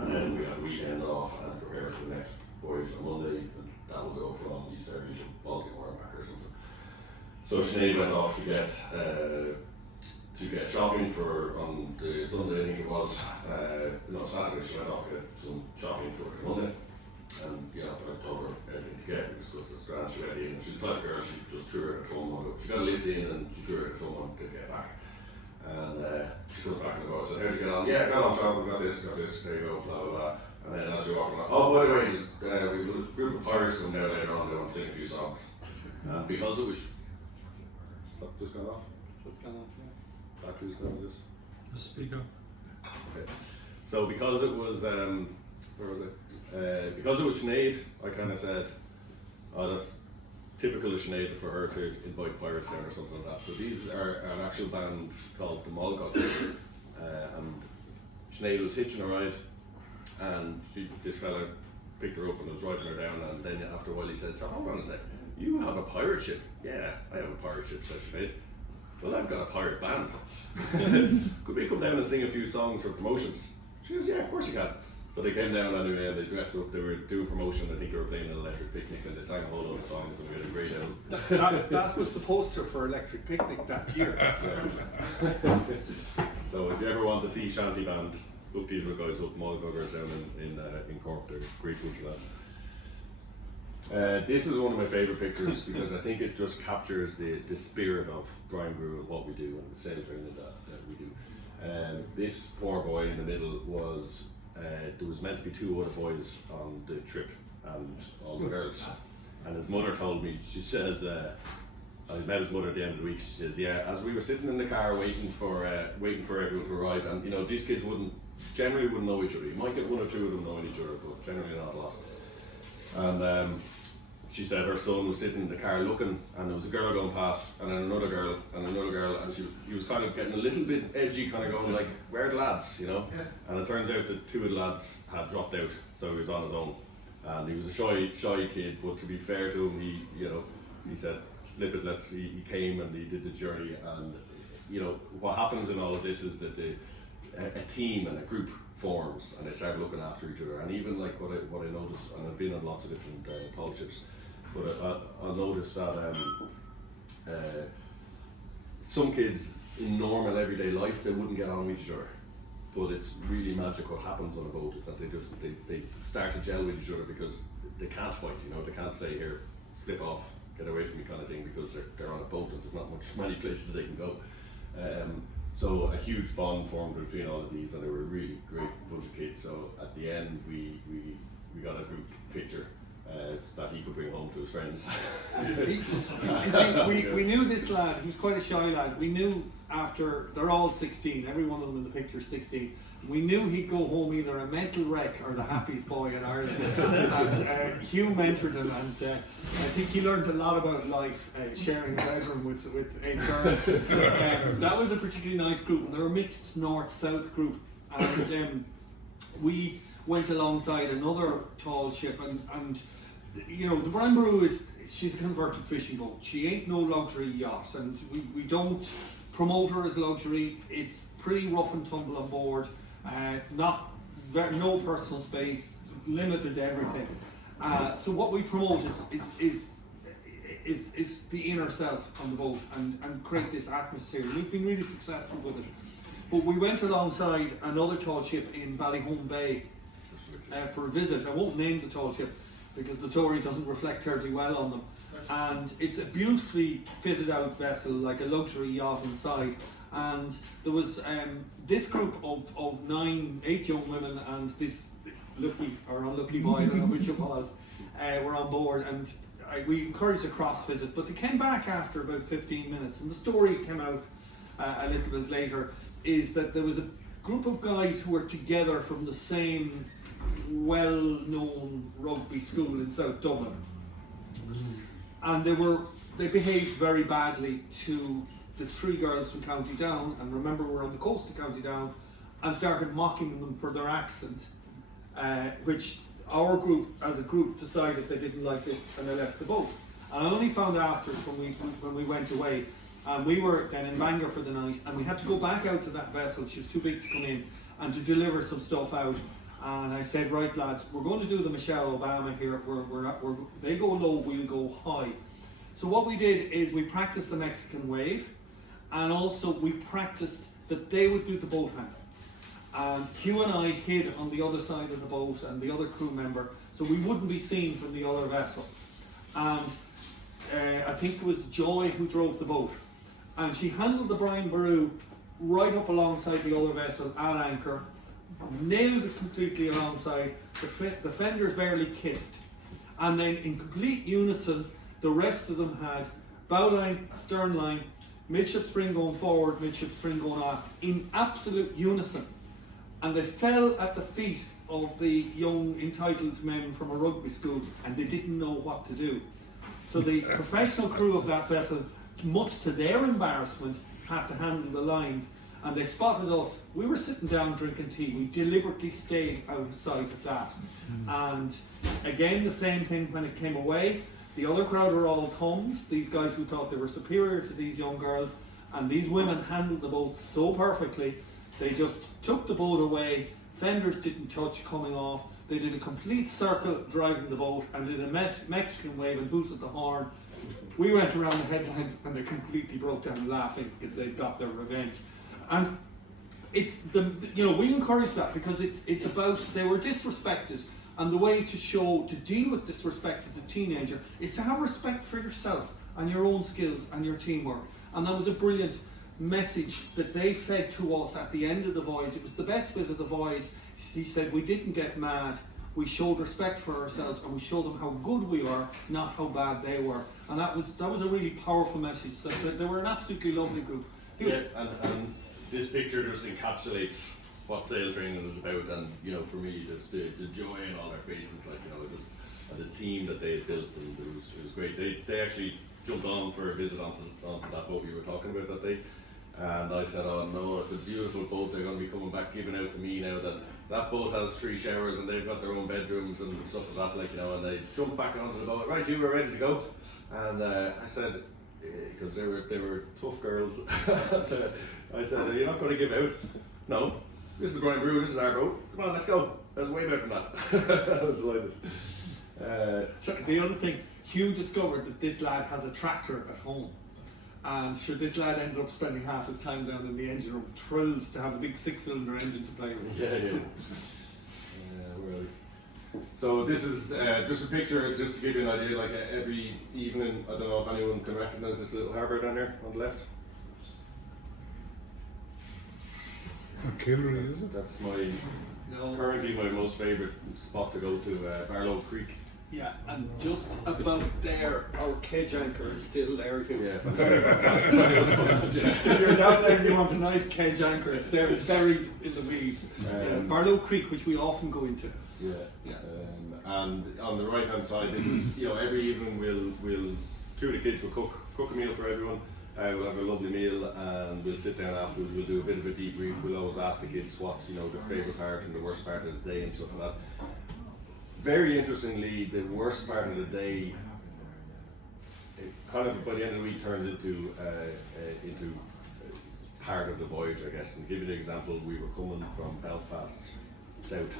and then we had the weekend off and prepare for the next voyage on Monday, and that will go from East Ferry to Baltimore and back or something. So Sinead went off to get shopping for on the Sunday, I think it was. No, Saturday she went off to get some shopping for Monday. And yeah, I told her everything to get because it was grand. She went in and she's like a girl, she just threw her at home. She got a lift in and she threw her at home to get back. And she comes back in the boat and said, how'd you get on? Yeah, got on shopping, got this, there you go, blah blah blah. And then as you're walking on, oh by the way, we have a group of pirates coming down later on, they want to sing a few songs. And because it was just gone off? Just gone off, yeah. Battery's gone on this. Just speak up. Okay. So because it was where was it? Because it was Sinead, I kind of said, oh, that's typical of Sinead for her to invite pirates down or something like that. So these are an actual band called the Molgots, and Sinead was hitching a ride, and this fella picked her up and was riding her down, and then after a while he said, so hold on a sec, you have a pirate ship? Yeah, I have a pirate ship, said Sinead. Well, I've got a pirate band. Could we come down and sing a few songs for promotions? She goes, yeah, of course you can. So they came down anyway and they dressed up, they were doing promotion, I think they were playing an Electric Picnic and they sang a whole lot of songs and we had a great album. That was the poster for Electric Picnic that year. So if you ever want to see shanty band, look these little guys up, Mulgoggers down in Cork, they're great bunch of lads. This is one of my favourite pictures because I think it just captures the spirit of Brian Boru and what we do and the sail training that we do. This poor boy in the middle was, there was meant to be 2 other boys on the trip and all the girls. And his mother told me, she says, I met his mother at the end of the week, she says, yeah, as we were sitting in the car waiting for everyone to arrive, and you know, these kids generally wouldn't know each other. You might get 1 or 2 of them knowing each other, but generally not a lot. And she said her son was sitting in the car looking, and there was a girl going past, and then another girl, and he was kind of getting a little bit edgy, kind of going like, where are the lads, you know? Yeah. And it turns out that 2 of the lads had dropped out, so he was on his own. And he was a shy kid, but to be fair to him, he said, flip it, he came and he did the journey. And you know, what happens in all of this is that a team and a group forms, and they start looking after each other. And even like what I noticed, and I've been on lots of different tall ships, but I noticed that some kids in normal everyday life, they wouldn't get on with each other. But it's really magic what happens on a boat is that they start to gel with each other because they can't fight, you know, they can't say here, flip off, get away from me kind of thing, because they're on a boat and there's not many places they can go. So a huge bond formed between all of these, and they were a really great bunch of kids. So at the end we got a group picture that he could bring home to his friends. we knew this lad, he was quite a shy lad. We knew after, they're all 16, every one of them in the picture is 16. We knew he'd go home either a mental wreck or the happiest boy in Ireland. And Hugh mentored him, and I think he learned a lot about life, sharing a bedroom with 8 girls. That was a particularly nice group, and they were a mixed north-south group. And we went alongside another tall ship, and you know, the Brian Boru she's a converted fishing boat. She ain't no luxury yacht, and we don't promote her as luxury. It's pretty rough and tumble on board, no personal space, limited everything. So what we promote is the inner self on the boat and create this atmosphere. We've been really successful with it. But we went alongside another tall ship in Ballyholme Bay for a visit. I won't name the tall ship because the story doesn't reflect terribly well on them. And it's a beautifully fitted out vessel, like a luxury yacht inside. And there was this group of 8 young women and this lucky or unlucky boy, I don't know which it was, were on board. And we encouraged a cross visit, but they came back after about 15 minutes, and the story came out a little bit later, is that there was a group of guys who were together from the same well-known rugby school in South Dublin, and they behaved very badly to the 3 girls from County Down, and remember we're on the coast of County Down, and started mocking them for their accent, which our group, as a group, decided they didn't like this, and they left the boat. And I only found after when we went away, and we were then in Bangor for the night, and we had to go back out to that vessel. She was too big to come in, and to deliver some stuff out. And I said, right lads, we're going to do the Michelle Obama here. They go low, we'll go high. So what we did is we practiced the Mexican wave, and also we practiced that they would do the boat handle. And Hugh and I hid on the other side of the boat and the other crew member, so we wouldn't be seen from the other vessel. And I think it was Joy who drove the boat, and she handled the Brian Boru right up alongside the other vessel at anchor, nailed it completely alongside. The fenders barely kissed, and then in complete unison, the rest of them had bow line, stern line, midship spring going forward, midship spring going aft, in absolute unison. And they fell at the feet of the young entitled men from a rugby school, and they didn't know what to do. So the professional crew of that vessel, much to their embarrassment, had to handle the lines, and they spotted us. We were sitting down drinking tea. We deliberately stayed out of sight of that. And again, the same thing when it came away. The other crowd were all thumbs, these guys who thought they were superior to these young girls, and these women handled the boat so perfectly. They just took the boat away, fenders didn't touch coming off, they did a complete circle driving the boat, and did a Mexican wave and who's at the horn. We went around the headlines and they completely broke down laughing because they got their revenge. And it's we encourage that because it's about, they were disrespected, and the way to deal with disrespect as a teenager is to have respect for yourself and your own skills and your teamwork. And that was a brilliant message that they fed to us at the end of the voyage. It was the best bit of the voyage. He said, we didn't get mad, we showed respect for ourselves, and we showed them how good we were, not how bad they were. And that was a really powerful message. So they were an absolutely lovely group. Yeah, and this picture just encapsulates what sail training is about, and for me, just the joy in all their faces, just the team that they had built, and it was great. They actually jumped on for a visit onto that boat we were talking about that day, and I said, oh no, it's a beautiful boat, they're going to be coming back giving out to me now that boat has 3 showers and they've got their own bedrooms and stuff like that, and they jumped back onto the boat. Right, you were ready to go? And I said, because they were tough girls, I said, are you not going to give out? No, this is Brian Boru, this is our boat, come on, let's go. There's way better than that. I was delighted. So the other thing, Hugh discovered that this lad has a tractor at home, and sure, this lad ended up spending half his time down in the engine room, thrilled to have a big 6-cylinder engine to play with. Yeah. Really. So this is just a picture, just to give you an idea. Like every evening, I don't know if anyone can recognise this little harbour down here on the left. Catering, is it? That's currently my most favourite spot to go to, Barlow Creek. Yeah, and just about there, our kedge anchor is still there too. Yeah. Sorry about that. So if you're down there and you want a nice kedge anchor, it's there buried in the weeds. Barlow Creek, which we often go into. Yeah. And on the right hand side, this is, every evening we'll 2 of the kids will cook a meal for everyone. We'll have a lovely meal, and we'll sit down afterwards. We'll do a bit of a debrief. We'll always ask the kids what their favourite part and the worst part of the day and stuff like that. Very interestingly, the worst part of the day, it kind of by the end of the week turned into part of the voyage, I guess. And to give you an example, we were coming from Belfast south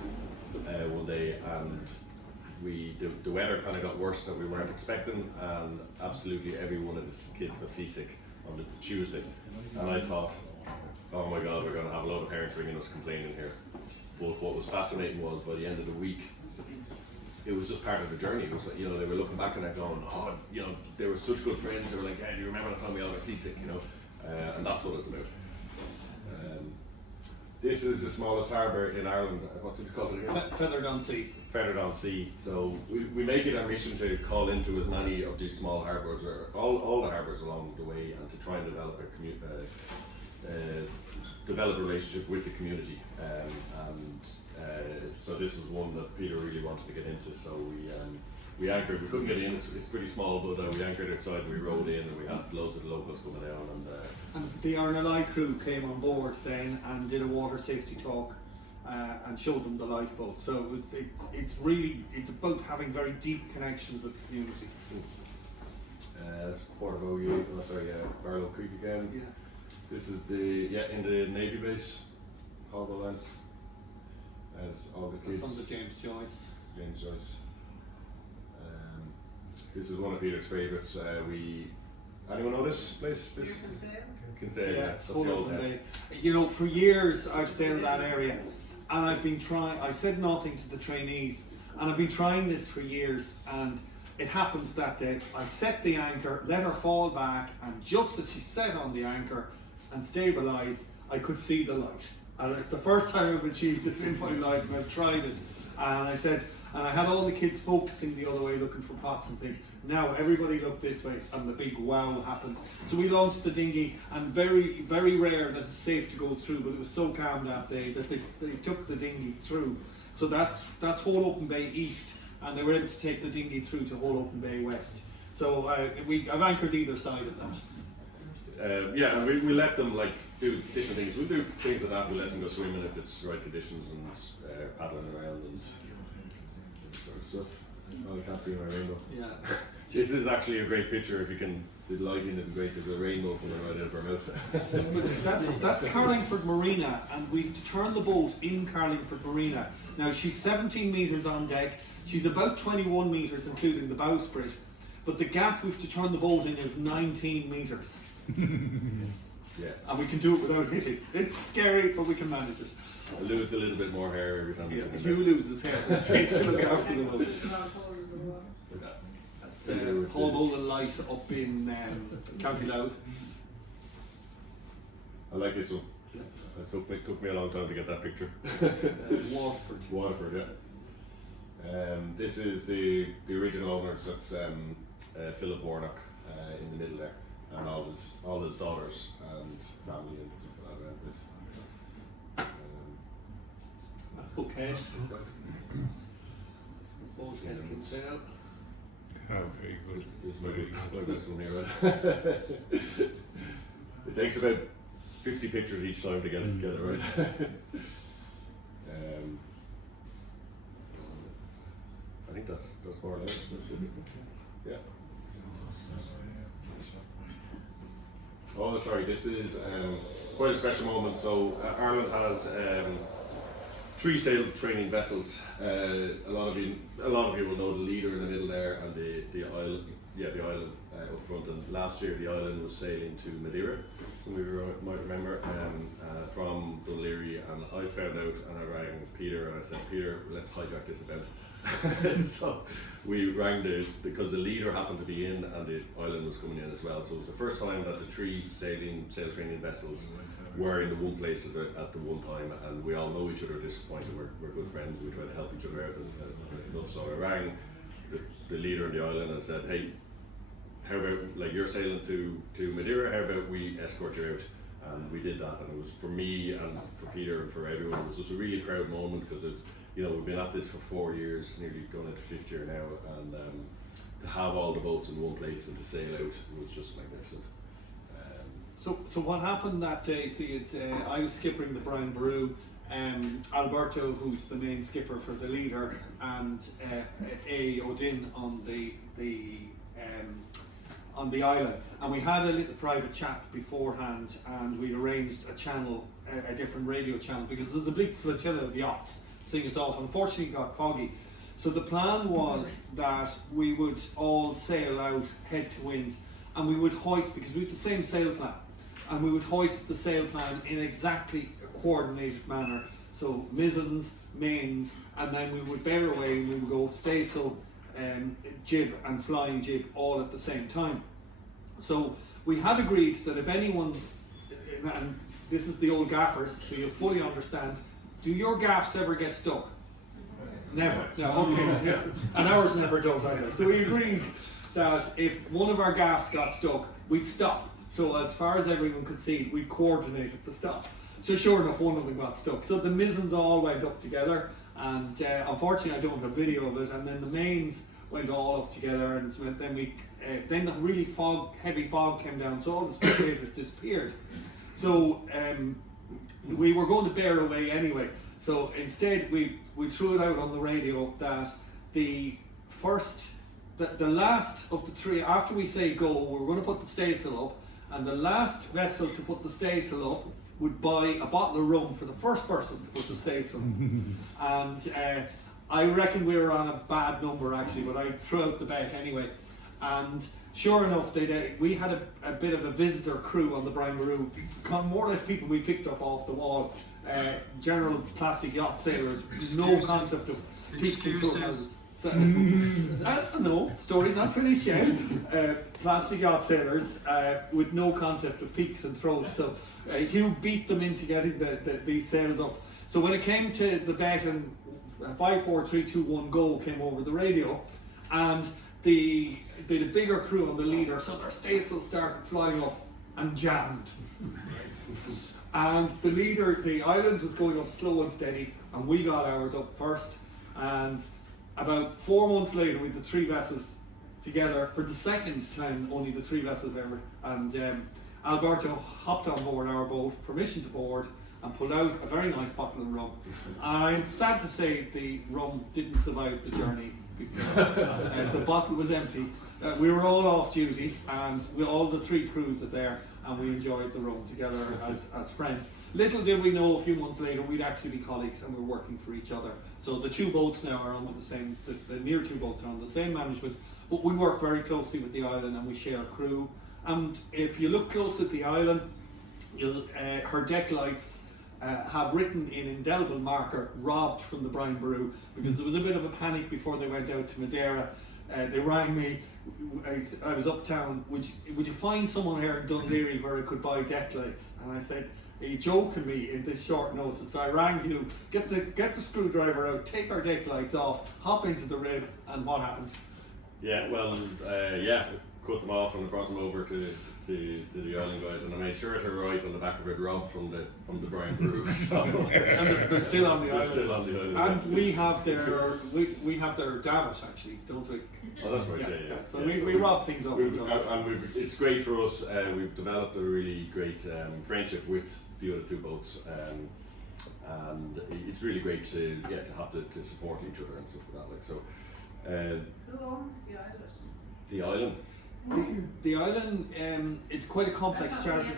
one day, and the weather kind of got worse than we weren't expecting, and absolutely every one of the kids got seasick on the Tuesday. And I thought, oh my God, we're going to have a lot of parents ringing us complaining here. But what was fascinating was by the end of the week, it was just part of the journey. It was like, they were looking back and going, oh, they were such good friends. They were like, yeah, do you remember the time we all got seasick? And that's what it's about. This is the smallest harbour in Ireland. What did you call it again? Feathered on sea. Feathered on sea. So we make it our mission to call into as many of these small harbours, or all the harbours along the way, and to try and develop develop a relationship with the community. So this is one that Peter really wanted to get into. So we anchored. We couldn't get in. It's pretty small, but we anchored outside. We rowed in, and we had loads of the locals coming down. And the RNLI crew came on board then and did a water safety talk and showed them the lifeboat. So it's about having very deep connections with the community. Port of OU, Barlow Creek again. Yeah. This is in the Navy base, Harbour Land. It's all the kids. Some of the James Joyce. James Joyce. This is one of Peter's favourites. Anyone know this place? Kinsale. Yeah, That's the old head. You know, for years I've sailed that area, and I've been trying. I said nothing to the trainees, and I've been trying this for years. And it happens that day. I set the anchor, let her fall back, and just as she set on the anchor and stabilised, I could see the light. And it's the first time I've achieved it in my life, and I've tried it. And I said, and I had all the kids focusing the other way, looking for pots and things. Now everybody look this way, and the big wow happened. So we launched the dinghy, and very, very rare that it's safe to go through, but it was so calm that day that they took the dinghy through. So that's Whole Open Bay East, and they were able to take the dinghy through to Whole Open Bay West. So I've anchored either side of that. And we let them do different things. We do things like that. We let them go swimming if it's the right conditions, and paddling around and sort of stuff. Oh, you can't see my rainbow. Yeah. This is actually a great picture. If you can, the lighting is great. There's a rainbow coming right out of our mouth. That's Carlingford Marina, and we've turned the boat in Carlingford Marina. Now she's 17 metres on deck. She's about 21 metres, including the bowsprit. But the gap we've to turn the boat in is 19 metres. Yeah. And we can do it without hitting. It's scary, but we can manage it. I lose a little bit more hair every time. Yeah, Hugh loses hair. Stays to look after the boat. That's Hall Light up in County Louth. I like this one. It took me a long time to get that picture. Waterford, yeah. This is the original owners. That's Philip Warnock in the middle there, and all his daughters and family and stuff like that around this. Okay. Boat head can sail. Oh, very good. This is my best one here, right? It takes about 50 pictures each time to get it right. I think that's more or less. Yeah. Oh, sorry. This is quite a special moment. So Ireland has 3 sail training vessels. A lot of you will know the leader in the middle there, and the island. Yeah, the island up front. And last year the island was sailing to Madeira. Some of you might remember, from Dunleary, and I found out, and I rang Peter and I said, Peter, let's hijack this event. So we rang because the leader happened to be in and the island was coming in as well. So it was the first time that the 3 sail training vessels were in the one place at the one time, and we all know each other at this point, and we're good friends. We try to help each other out and enough. So I rang the leader in the island and said, hey, how about, you're sailing to Madeira, how about we escort you out? And we did that, and it was for me and for Peter and for everyone, it was just a really proud moment, because we've been at this for 4 years, nearly going into 5th year now, and to have all the boats in one place and to sail out was just magnificent. So what happened that day? I was skippering the Brian Boru, Alberto, who's the main skipper for the leader, and Odin on the island, and we had a little private chat beforehand, and we arranged a different radio channel, because there's a big flotilla of yachts seeing us off. Unfortunately, it got foggy, so the plan was that we would all sail out head to wind, and we would hoist, because we had the same sail plan, and we would hoist the sail plan in exactly a coordinated manner. So mizens, mains, and then we would bear away, and we would go staysail, jib and flying jib all at the same time. So we had agreed that if anyone and this is the old gaffers, so you fully understand. Do your gaffs ever get stuck? Never. No, okay. Yeah. And ours never does either. So we agreed that if one of our gaffs got stuck, we'd stop. So as far as everyone could see, we coordinated the stop. So sure enough, one of them got stuck. So the mizens all went up together, and unfortunately I don't have a video of it, and then the mains went all up together, and so then then the really heavy fog came down, so all the spectators disappeared. So we were going to bear away anyway. So instead we threw it out on the radio that the last of the three, after we say go, we're going to put the staysail up, and the last vessel to put the staysail up would buy a bottle of rum for the first person to put the staysail. And I reckon we were on a bad number actually, but I threw out the bet anyway. And sure enough, we had a bit of a visitor crew on the Brian Boru, more or less people we picked up off the wall, general plastic yacht sailors, no concept of peaks and houses. So, no, story's not finished yet. Plastic yacht sailors with no concept of peaks and throats. So Hugh beat them into getting these sails up. So when it came to the bet, and 5, 4, 3, 2, 1 go came over the radio, and the bigger crew on the leader, so their staysail started flying up and jammed. And the leader, the island was going up slow and steady, and we got ours up first. And about 4 months later, we had the 3 vessels together for the second time, only the 3 vessels ever. And Alberto hopped on board our boat, permission to board, and pulled out a very nice bottle of rum. I'm sad to say the rum didn't survive the journey because the bottle was empty. We were all off duty, and all the 3 crews are there, and we enjoyed the rum together as friends. Little did we know a few months later we'd actually be colleagues and we're working for each other. So the 2 boats now are under the same, the near 2 boats are under the same management, but we work very closely with the island and we share a crew. And if you look close at the island, her deck lights have written in indelible marker, robbed from the Brian Boru, because there was a bit of a panic before they went out to Madeira. They rang me, I was uptown, would you find someone here in Dunleary where I could buy deck lights? And I said, are you joking me in this short notice? So I rang you, get the screwdriver out, take our deck lights off, hop into the rib, and what happened? Yeah, well, cut them off and I brought them over to the island guys, and I made sure to write on the back of it, robbed from the Brian Boru. So and they're still on the island. Still on the island. And we have their davit actually, don't we? Oh, that's right. Yeah. So we rob things off each other. And it's great for us. We've developed a really great friendship with the other 2 boats, and it's really great to have to support each other and stuff like that. Like so. Who owns the island? The island. The island, it's quite a complex charity.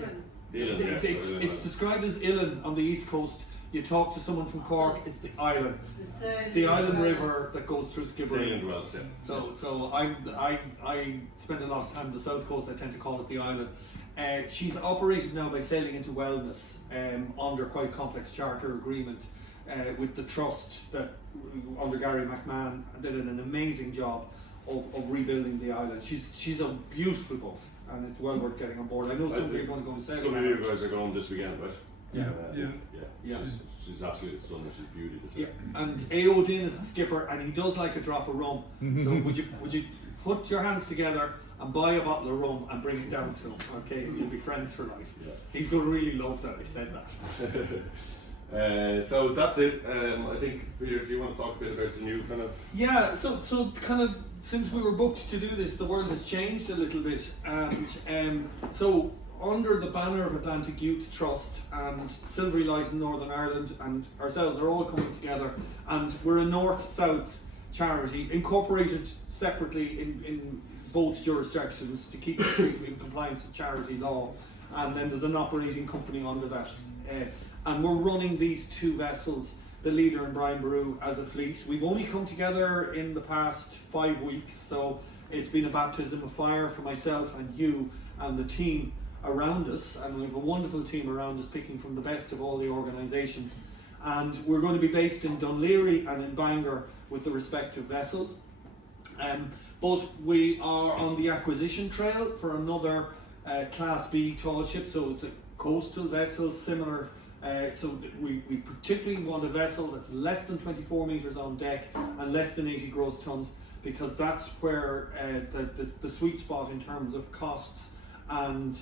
It's described as Illan on the east coast. You talk to someone from Cork, it's the island. It's the island river that goes through Skibbereen. So I spend a lot of time on the south coast. I tend to call it the island. She's operated now by Sailing into Wellness under quite a complex charter agreement with the trust that under Gary McMahon did an amazing job of rebuilding the island. She's a beautiful boat, and it's well worth getting on board. I know some people want to go and sail. Some of you guys are going this weekend, right? Yeah. She's absolutely stunning. She's beauty. Yeah, and A.O. Din is the skipper, and he does like a drop of rum. So would you put your hands together and buy a bottle of rum and bring it down to him? Okay, and you'll be friends for life. Yeah. He's going to really love that I said that. So that's it. I think Peter, if you want to talk a bit about the new kind of. Yeah. So kind of since we were booked to do this, the world has changed a little bit, and so under the banner of Atlantic Youth Trust and Silvery Light in Northern Ireland and ourselves are all coming together, and we're a north-south charity incorporated separately in both jurisdictions to keep people in compliance with charity law, and then there's an operating company under that, and we're running these 2 vessels, the Leader and Brian Boru, as a fleet. We've only come together in the past 5 weeks, so it's been a baptism of fire for myself and Hugh and the team around us, and we have a wonderful team around us picking from the best of all the organisations, and we're going to be based in Dunleary and in Bangor with the respective vessels, but we are on the acquisition trail for another Class B tall ship, so it's a coastal vessels, similar. We particularly want a vessel that's less than 24 metres on deck and less than 80 gross tons, because that's where the sweet spot in terms of costs and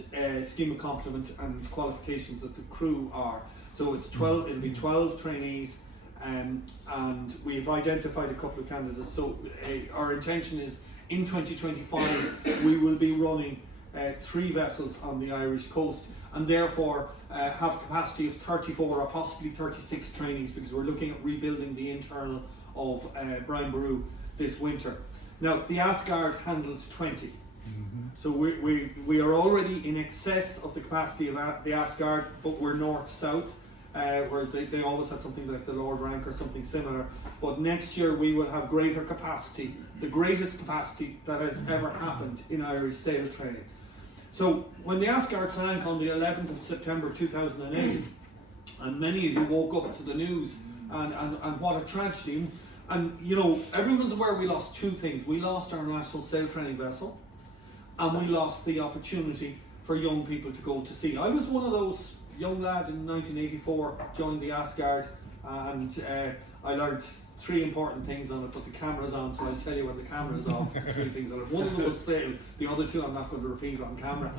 scheme of complement and qualifications that the crew are. So it's 12. It'll be 12 trainees, and we've identified a couple of candidates. So our intention is in 2025 we will be running 3 vessels on the Irish coast, and therefore have capacity of 34 or possibly 36 trainees, because we're looking at rebuilding the internal of Brian Boru this winter. Now the Asgard handled 20. So we are already in excess of the capacity of the Asgard, but we're north-south, whereas they always had something like the Lord Rank or something similar. But next year we will have greater capacity, the greatest capacity that has ever happened in Irish sail training. So when the Asgard sank on the 11th of September 2008, and many of you woke up to the news, and what a tragedy. And you know, everyone's aware we lost 2 things. We lost our national sail training vessel, and we lost the opportunity for young people to go to sea. I was one of those young lads in 1984, joined the Asgard, and I learned 3 important things on it, but the camera's on, so I'll tell you when the camera's off. 3 things on it. One of them was sail, the other 2 I'm not going to repeat on camera.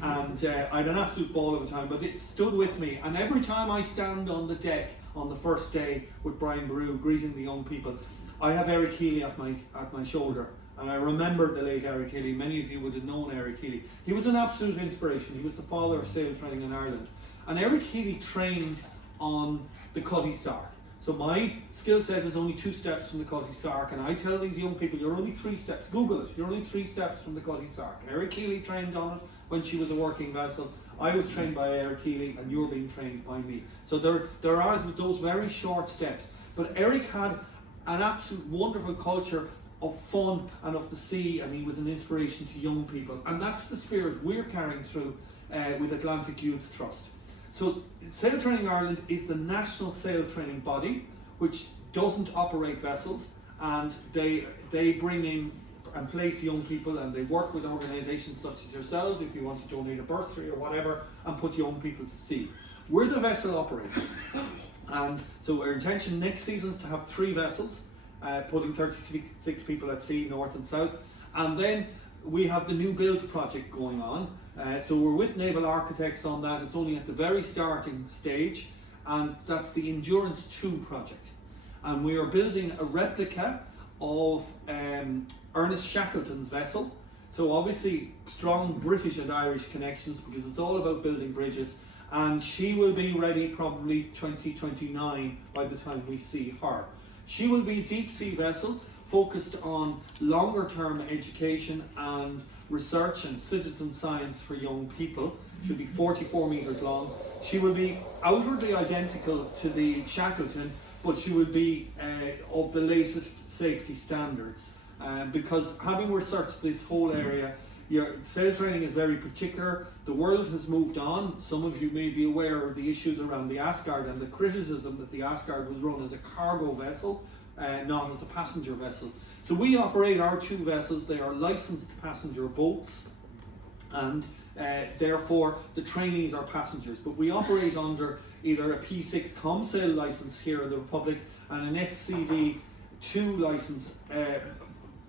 And I had an absolute ball of a time, but it stood with me. And every time I stand on the deck on the first day with Brian Boru greeting the young people, I have Eric Healy at my shoulder. And I remember the late Eric Healy. Many of you would have known Eric Healy. He was an absolute inspiration. He was the father of sail training in Ireland. And Eric Healy trained on the Cutty Sark. So my skill set is only 2 steps from the Cutty Sark, and I tell these young people, you're only 3 steps. Google it. You're only 3 steps from the Cutty Sark. Eric Healy trained on it when she was a working vessel. I was trained by Eric Healy, and you're being trained by me. So there are those very short steps. But Eric had an absolute wonderful culture of fun and of the sea, and he was an inspiration to young people. And that's the spirit we're carrying through with Atlantic Youth Trust. So Sail Training Ireland is the national sail training body which doesn't operate vessels, and they bring in and place young people, and they work with organisations such as yourselves if you want to donate a bursary or whatever, and put young people to sea. We're the vessel operator, and so our intention next season is to have 3 vessels, putting 36 people at sea, north and south, and then we have the new build project going on. So we're with Naval Architects on that. It's only at the very starting stage, and that's the Endurance 2 project. And we are building a replica of Ernest Shackleton's vessel. So obviously strong British and Irish connections, because it's all about building bridges. And she will be ready probably 2029 by the time we see her. She will be a deep sea vessel focused on longer term education and research and citizen science for young people. She'll be 44 metres long. She will be outwardly identical to the Shackleton, but she will be of the latest safety standards. Because having researched this whole area, sail training is very particular. The world has moved on. Some of you may be aware of the issues around the Asgard and the criticism that the Asgard was run as a cargo vessel, not as a passenger vessel. So we operate our 2 vessels. They are licensed passenger boats, and therefore the trainees are passengers. But we operate under either a P6 ComSail license here in the Republic and an SCV2 license,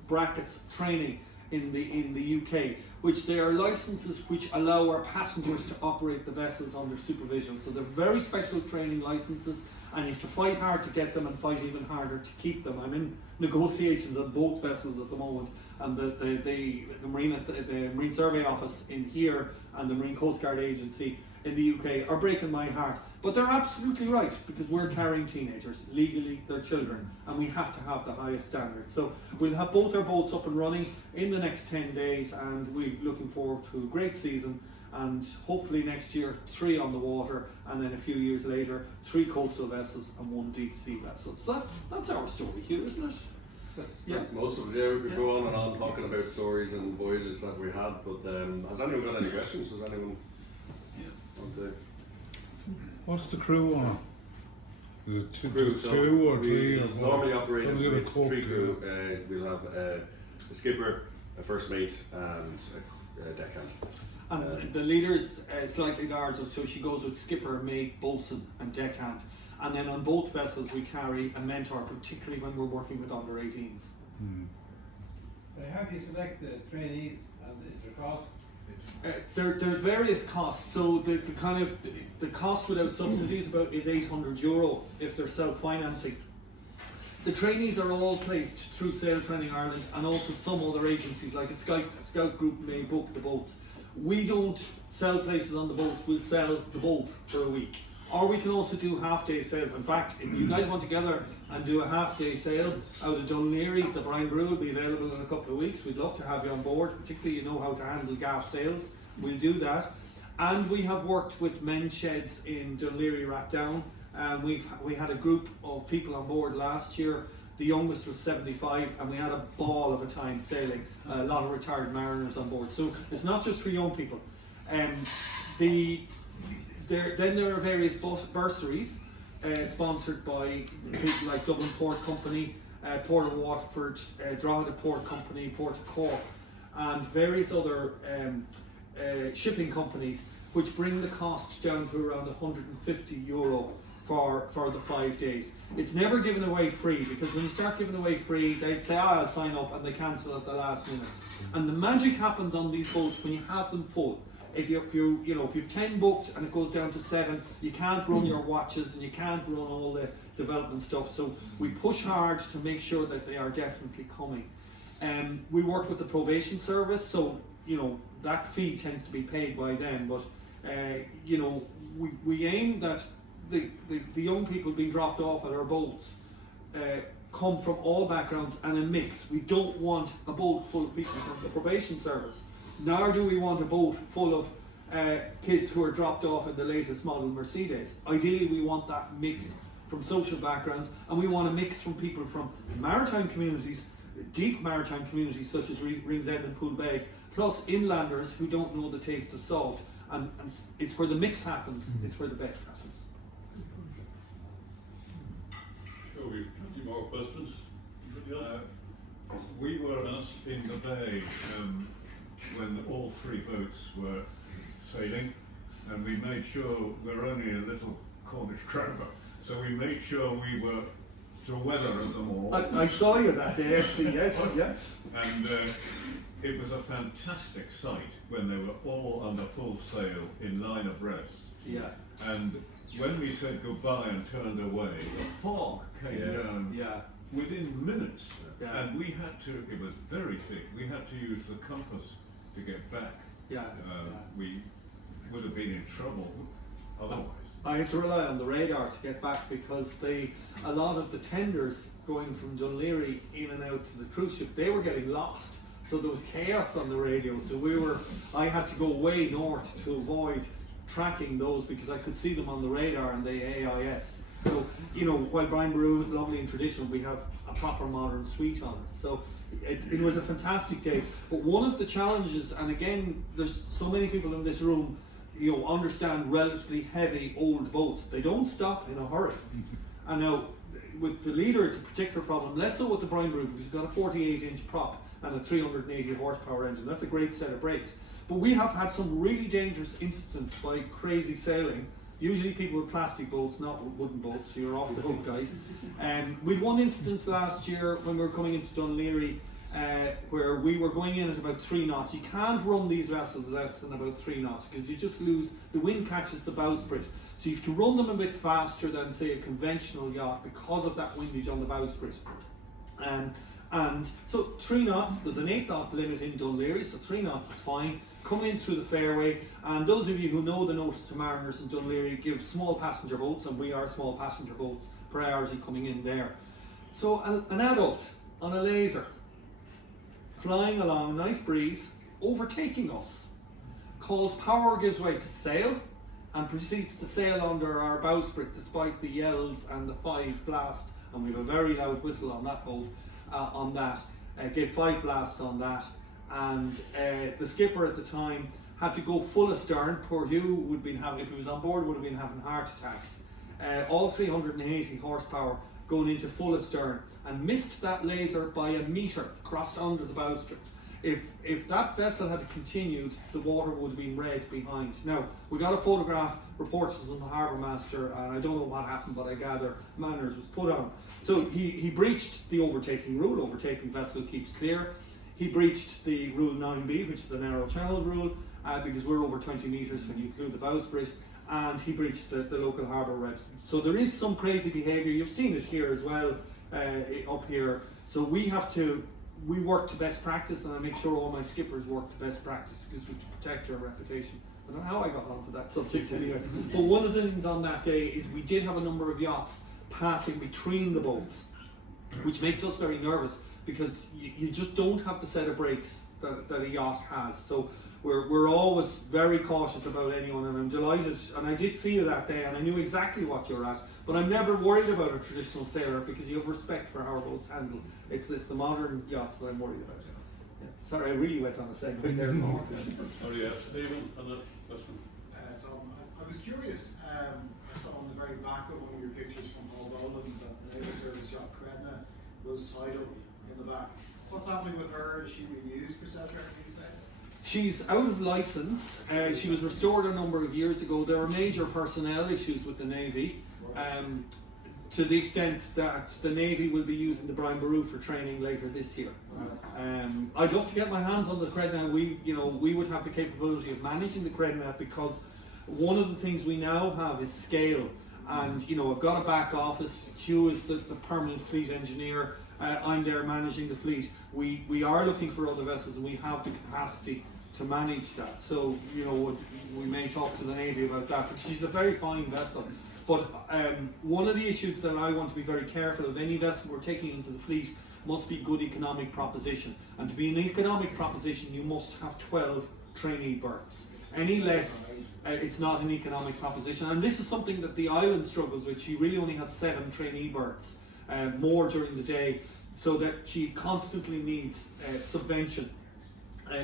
brackets training in the UK, which they are licenses which allow our passengers to operate the vessels under supervision. So they're very special training licenses, and you have to fight hard to get them and fight even harder to keep them. I'm in negotiations on both vessels at the moment, and the Marine Survey Office in here and the Marine Coast Guard Agency in the UK are breaking my heart. But they're absolutely right, because we're carrying teenagers. Legally, they're children, and we have to have the highest standards. So we'll have both our boats up and running in the next 10 days, and we're looking forward to a great season. And hopefully next year 3 on the water, and then a few years later 3 coastal vessels and 1 deep sea vessel. So that's our story, Hugh, isn't it? That's most of it. Yeah, we could go on and on talking about stories and voyages that we had, but has anyone got any questions? Does anyone want to? What's the crew on? Is it Crew, 2 or 3 or 4? Normally operating Or is it a with 3 cook crew. We'll have a skipper, a first mate, and deckhand. And the leader's slightly larger, so she goes with skipper, mate, boatswain and deckhand. And then on both vessels we carry a mentor, particularly when we're working with under 18s. How do you select the trainees, and is there cost? There's various costs. So the cost without subsidies is €800 if they're self-financing. The trainees are all placed through Sail Training Ireland and also some other agencies, like a scout group may book the boats. We don't sell places on the boats, we'll sell the boat for a week. Or we can also do half-day sales. In fact, if you guys want to gather and do a half-day sale out of Dunleary, the Brian Boru will be available in a couple of weeks. We'd love to have you on board, particularly you know how to handle gaff sales. We'll do that. And we have worked with men's sheds in Dunleary Rathdown. We had a group of people on board last year. The youngest was 75, and we had a ball of a time sailing. A lot of retired mariners on board. So it's not just for young people. Then there are various bursaries sponsored by people like Dublin Port Company, Port of Waterford, Drogheda Port Company, Port of Cork, and various other shipping companies, which bring the cost down to around €150 for the 5 days. It's never given away free, because when you start giving away free, they'd say, I'll sign up, and they cancel at the last minute. And the magic happens on these boats when you have them full. If you've 10 booked and it goes down to 7, you can't run your watches and you can't run all the development stuff. So we push hard to make sure that they are definitely coming. We work with the probation service, so that fee tends to be paid by them. But we aim that the young people being dropped off at our boats come from all backgrounds and a mix. We don't want a boat full of people from the probation service. Nor do we want a boat full of kids who are dropped off in the latest model Mercedes. Ideally, we want that mix from social backgrounds, and we want a mix from people from maritime communities, deep maritime communities such as Ringsend and Poolbeg, plus inlanders who don't know the taste of salt. And it's where the mix happens, it's where the best happens. Sure, we've plenty more questions. We were in the bay when all 3 boats were sailing, and we made sure we're only a little Cornish crowber, so we made sure we were to weather them all. I saw you that day, actually, yes, yeah. And it was a fantastic sight when they were all under full sail in line abreast. Yeah. And when we said goodbye and turned away, the fog came down within minutes. Yeah. And we had to, it was very thick, we had to use the compass to get back. We would have been in trouble otherwise. I had to rely on the radar to get back, because a lot of the tenders going from Dunleary in and out to the cruise ship, they were getting lost. So there was chaos on the radio. So I had to go way north to avoid tracking those, because I could see them on the radar and the AIS. So, while Brian Boru is lovely and traditional, we have a proper modern suite on it. So it was a fantastic day. But one of the challenges, and again, there's so many people in this room, understand relatively heavy old boats. They don't stop in a hurry. And now, with the leader, it's a particular problem, less so with the Brian Boru, because you've got a 48-inch prop and a 380 horsepower engine. That's a great set of brakes. But we have had some really dangerous incidents by crazy sailing. Usually people with plastic boats, not with wooden boats, so you're off the hook, guys. We had one incident last year when we were coming into Dunleary, where we were going in at about 3 knots. You can't run these vessels less than about 3 knots, because you just lose, the wind catches the bowsprit. So you have to run them a bit faster than, say, a conventional yacht, because of that windage on the bowsprit. And so 3 knots, there's an 8 knot limit in Dunleary, so 3 knots is fine. Coming in through the fairway, and those of you who know the notice to mariners in Dunleary give small passenger boats, and we are small passenger boats, priority coming in there. So an adult on a laser, flying along, nice breeze, overtaking us, calls power gives way to sail, and proceeds to sail under our bowsprit despite the yells and the 5 blasts, and we have a very loud whistle on that boat, gave 5 blasts on that. And the skipper at the time had to go full astern. Poor Hugh would have been having, if he was on board, would have been having heart attacks. All 380 horsepower going into full astern, and missed that laser by a metre, crossed under the bowsprit. if that vessel had continued, the water would have been red behind. Now, we got a photograph reported from the harbour master, and I don't know what happened, but I gather manners was put on. So he breached the overtaking rule. Overtaking vessel keeps clear. He breached the rule 9B, which is the narrow channel rule, because we're over 20 metres when you include the bowsprit, and he breached the local harbour regs. So there is some crazy behaviour. You've seen it here as well, up here. So we work to best practice, and I make sure all my skippers work to best practice because we protect our reputation. I don't know how I got onto that subject anyway. But one of the things on that day is we did have a number of yachts passing between the boats, which makes us very nervous because you just don't have the set of brakes that a yacht has. So we're always very cautious about anyone, and I'm delighted. And I did see you that day, and I knew exactly what you're at. But I'm never worried about a traditional sailor because you have respect for how our boats handle. It's the modern yachts that I'm worried about. Yeah. Sorry, I really went on a segue there. Sorry, Stephen, another question. Tom, I was curious, I saw on the very back of one of your pictures from Hall Boland that the Naval Service yacht Credna was tied up in the back. What's happening with her? Is she being used for sailor these days? She's out of licence. She was restored a number of years ago. There are major personnel issues with the Navy. To the extent that the Navy will be using the Brian Boru for training later this year. I'd love to get my hands on the Credna. We would have the capability of managing the Credna because one of the things we now have is scale. And I've got a back office. Hugh is the permanent fleet engineer. I'm there managing the fleet. We are looking for other vessels, and we have the capacity to manage that. So we may talk to the Navy about that. But she's a very fine vessel. But one of the issues that I want to be very careful of, any vessel we're taking into the fleet must be good economic proposition. And to be an economic proposition, you must have 12 trainee berths. Any less, it's not an economic proposition. And this is something that the island struggles with. She really only has 7 trainee berths, more during the day, so that she constantly needs subvention,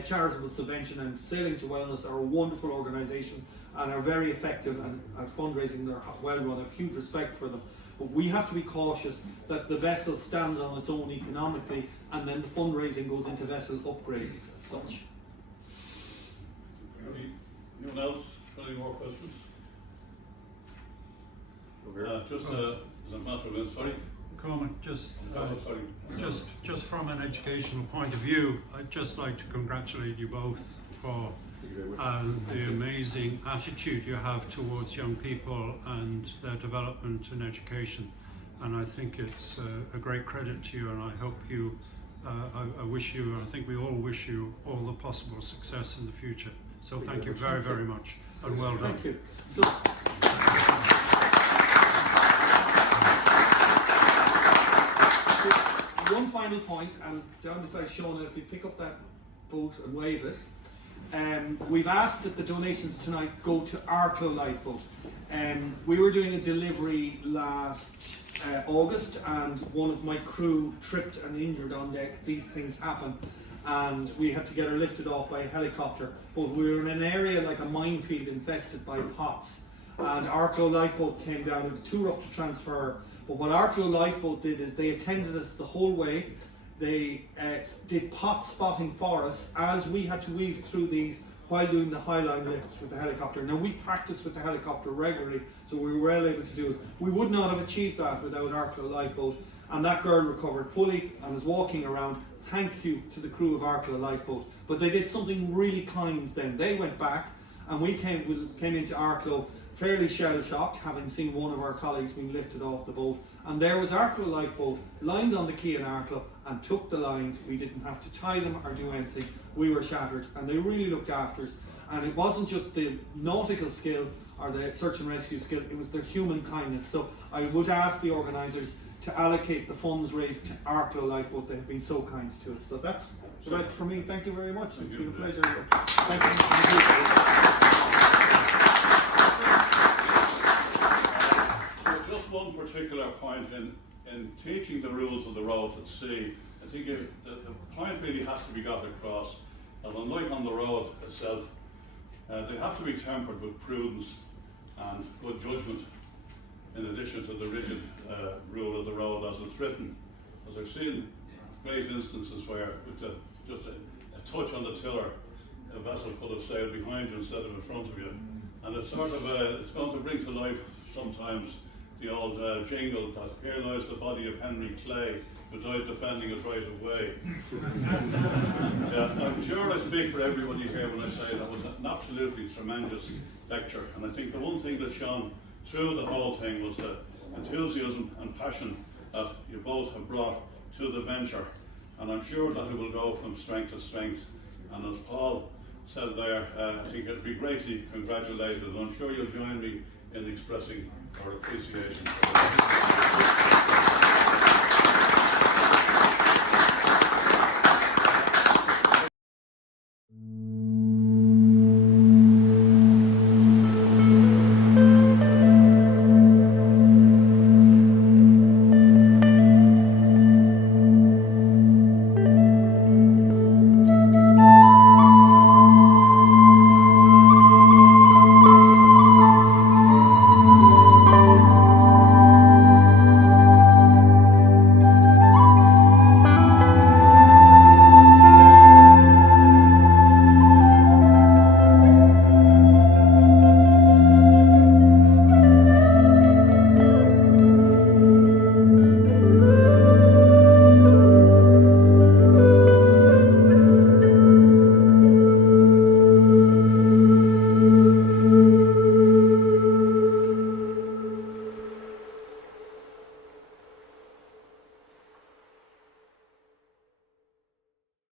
charitable subvention. And Sailing to Wellness are a wonderful organisation and are very effective at fundraising. They're well run. I have huge respect for them. But we have to be cautious that the vessel stands on its own economically, and then the fundraising goes into vessel upgrades as such. Anyone else got any more questions? Just as a matter of insight. Cormac, just from an educational point of view, I'd just like to congratulate you both for the amazing attitude you have towards young people and their development and education. And I think it's a great credit to you, and I hope you, I wish you, I think we all wish you all the possible success in the future. So thank you very, very much, and well done. Thank you. So, one final point, and down beside Shona, if you pick up that boat and wave it, we've asked that the donations tonight go to Arklow Lifeboat. We were doing a delivery last August, and one of my crew tripped and injured on deck. These things happen, and we had to get her lifted off by a helicopter. But we were in an area like a minefield infested by pots, and Arklow Lifeboat came down. It was too rough to transfer. But what Arklow Lifeboat did is they attended us the whole way. They did pot spotting for us as we had to weave through these while doing the highline lifts with the helicopter. Now, we practiced with the helicopter regularly, so we were well able to do it. We would not have achieved that without Arklow Lifeboat, and that girl recovered fully and is walking around. Thank you to the crew of Arklow Lifeboat. But they did something really kind then. They went back, and we came into Arklow fairly shell-shocked, having seen one of our colleagues being lifted off the boat. And there was Arklow Lifeboat lined on the quay in Arklow and took the lines. We didn't have to tie them or do anything. We were shattered, and they really looked after us. And it wasn't just the nautical skill or the search and rescue skill, it was their human kindness. So I would ask the organisers to allocate the funds raised to Arklow Lifeboat. They have been so kind to us. So that's for me. Thank you very much. It's been a pleasure. Thank you. Just one particular point in teaching the rules of the road at sea, I think the point really has to be got across that unlike on the road itself, they have to be tempered with prudence and good judgment in addition to the rigid rule of the road as it's written. As I've seen great instances where with just a touch on the tiller, a vessel could have sailed behind you instead of in front of you. And it's sort of it's going to bring to life sometimes the old jingle that here lies the body of Henry Clay, who died defending his right of way. Yeah, I'm sure I speak for everybody here when I say that was an absolutely tremendous lecture. And I think the one thing that shone through the whole thing was the enthusiasm and passion that you both have brought to the venture. And I'm sure that it will go from strength to strength. And as Paul said there, I think it'll be greatly congratulated. And I'm sure you'll join me in expressing our appreciation for that.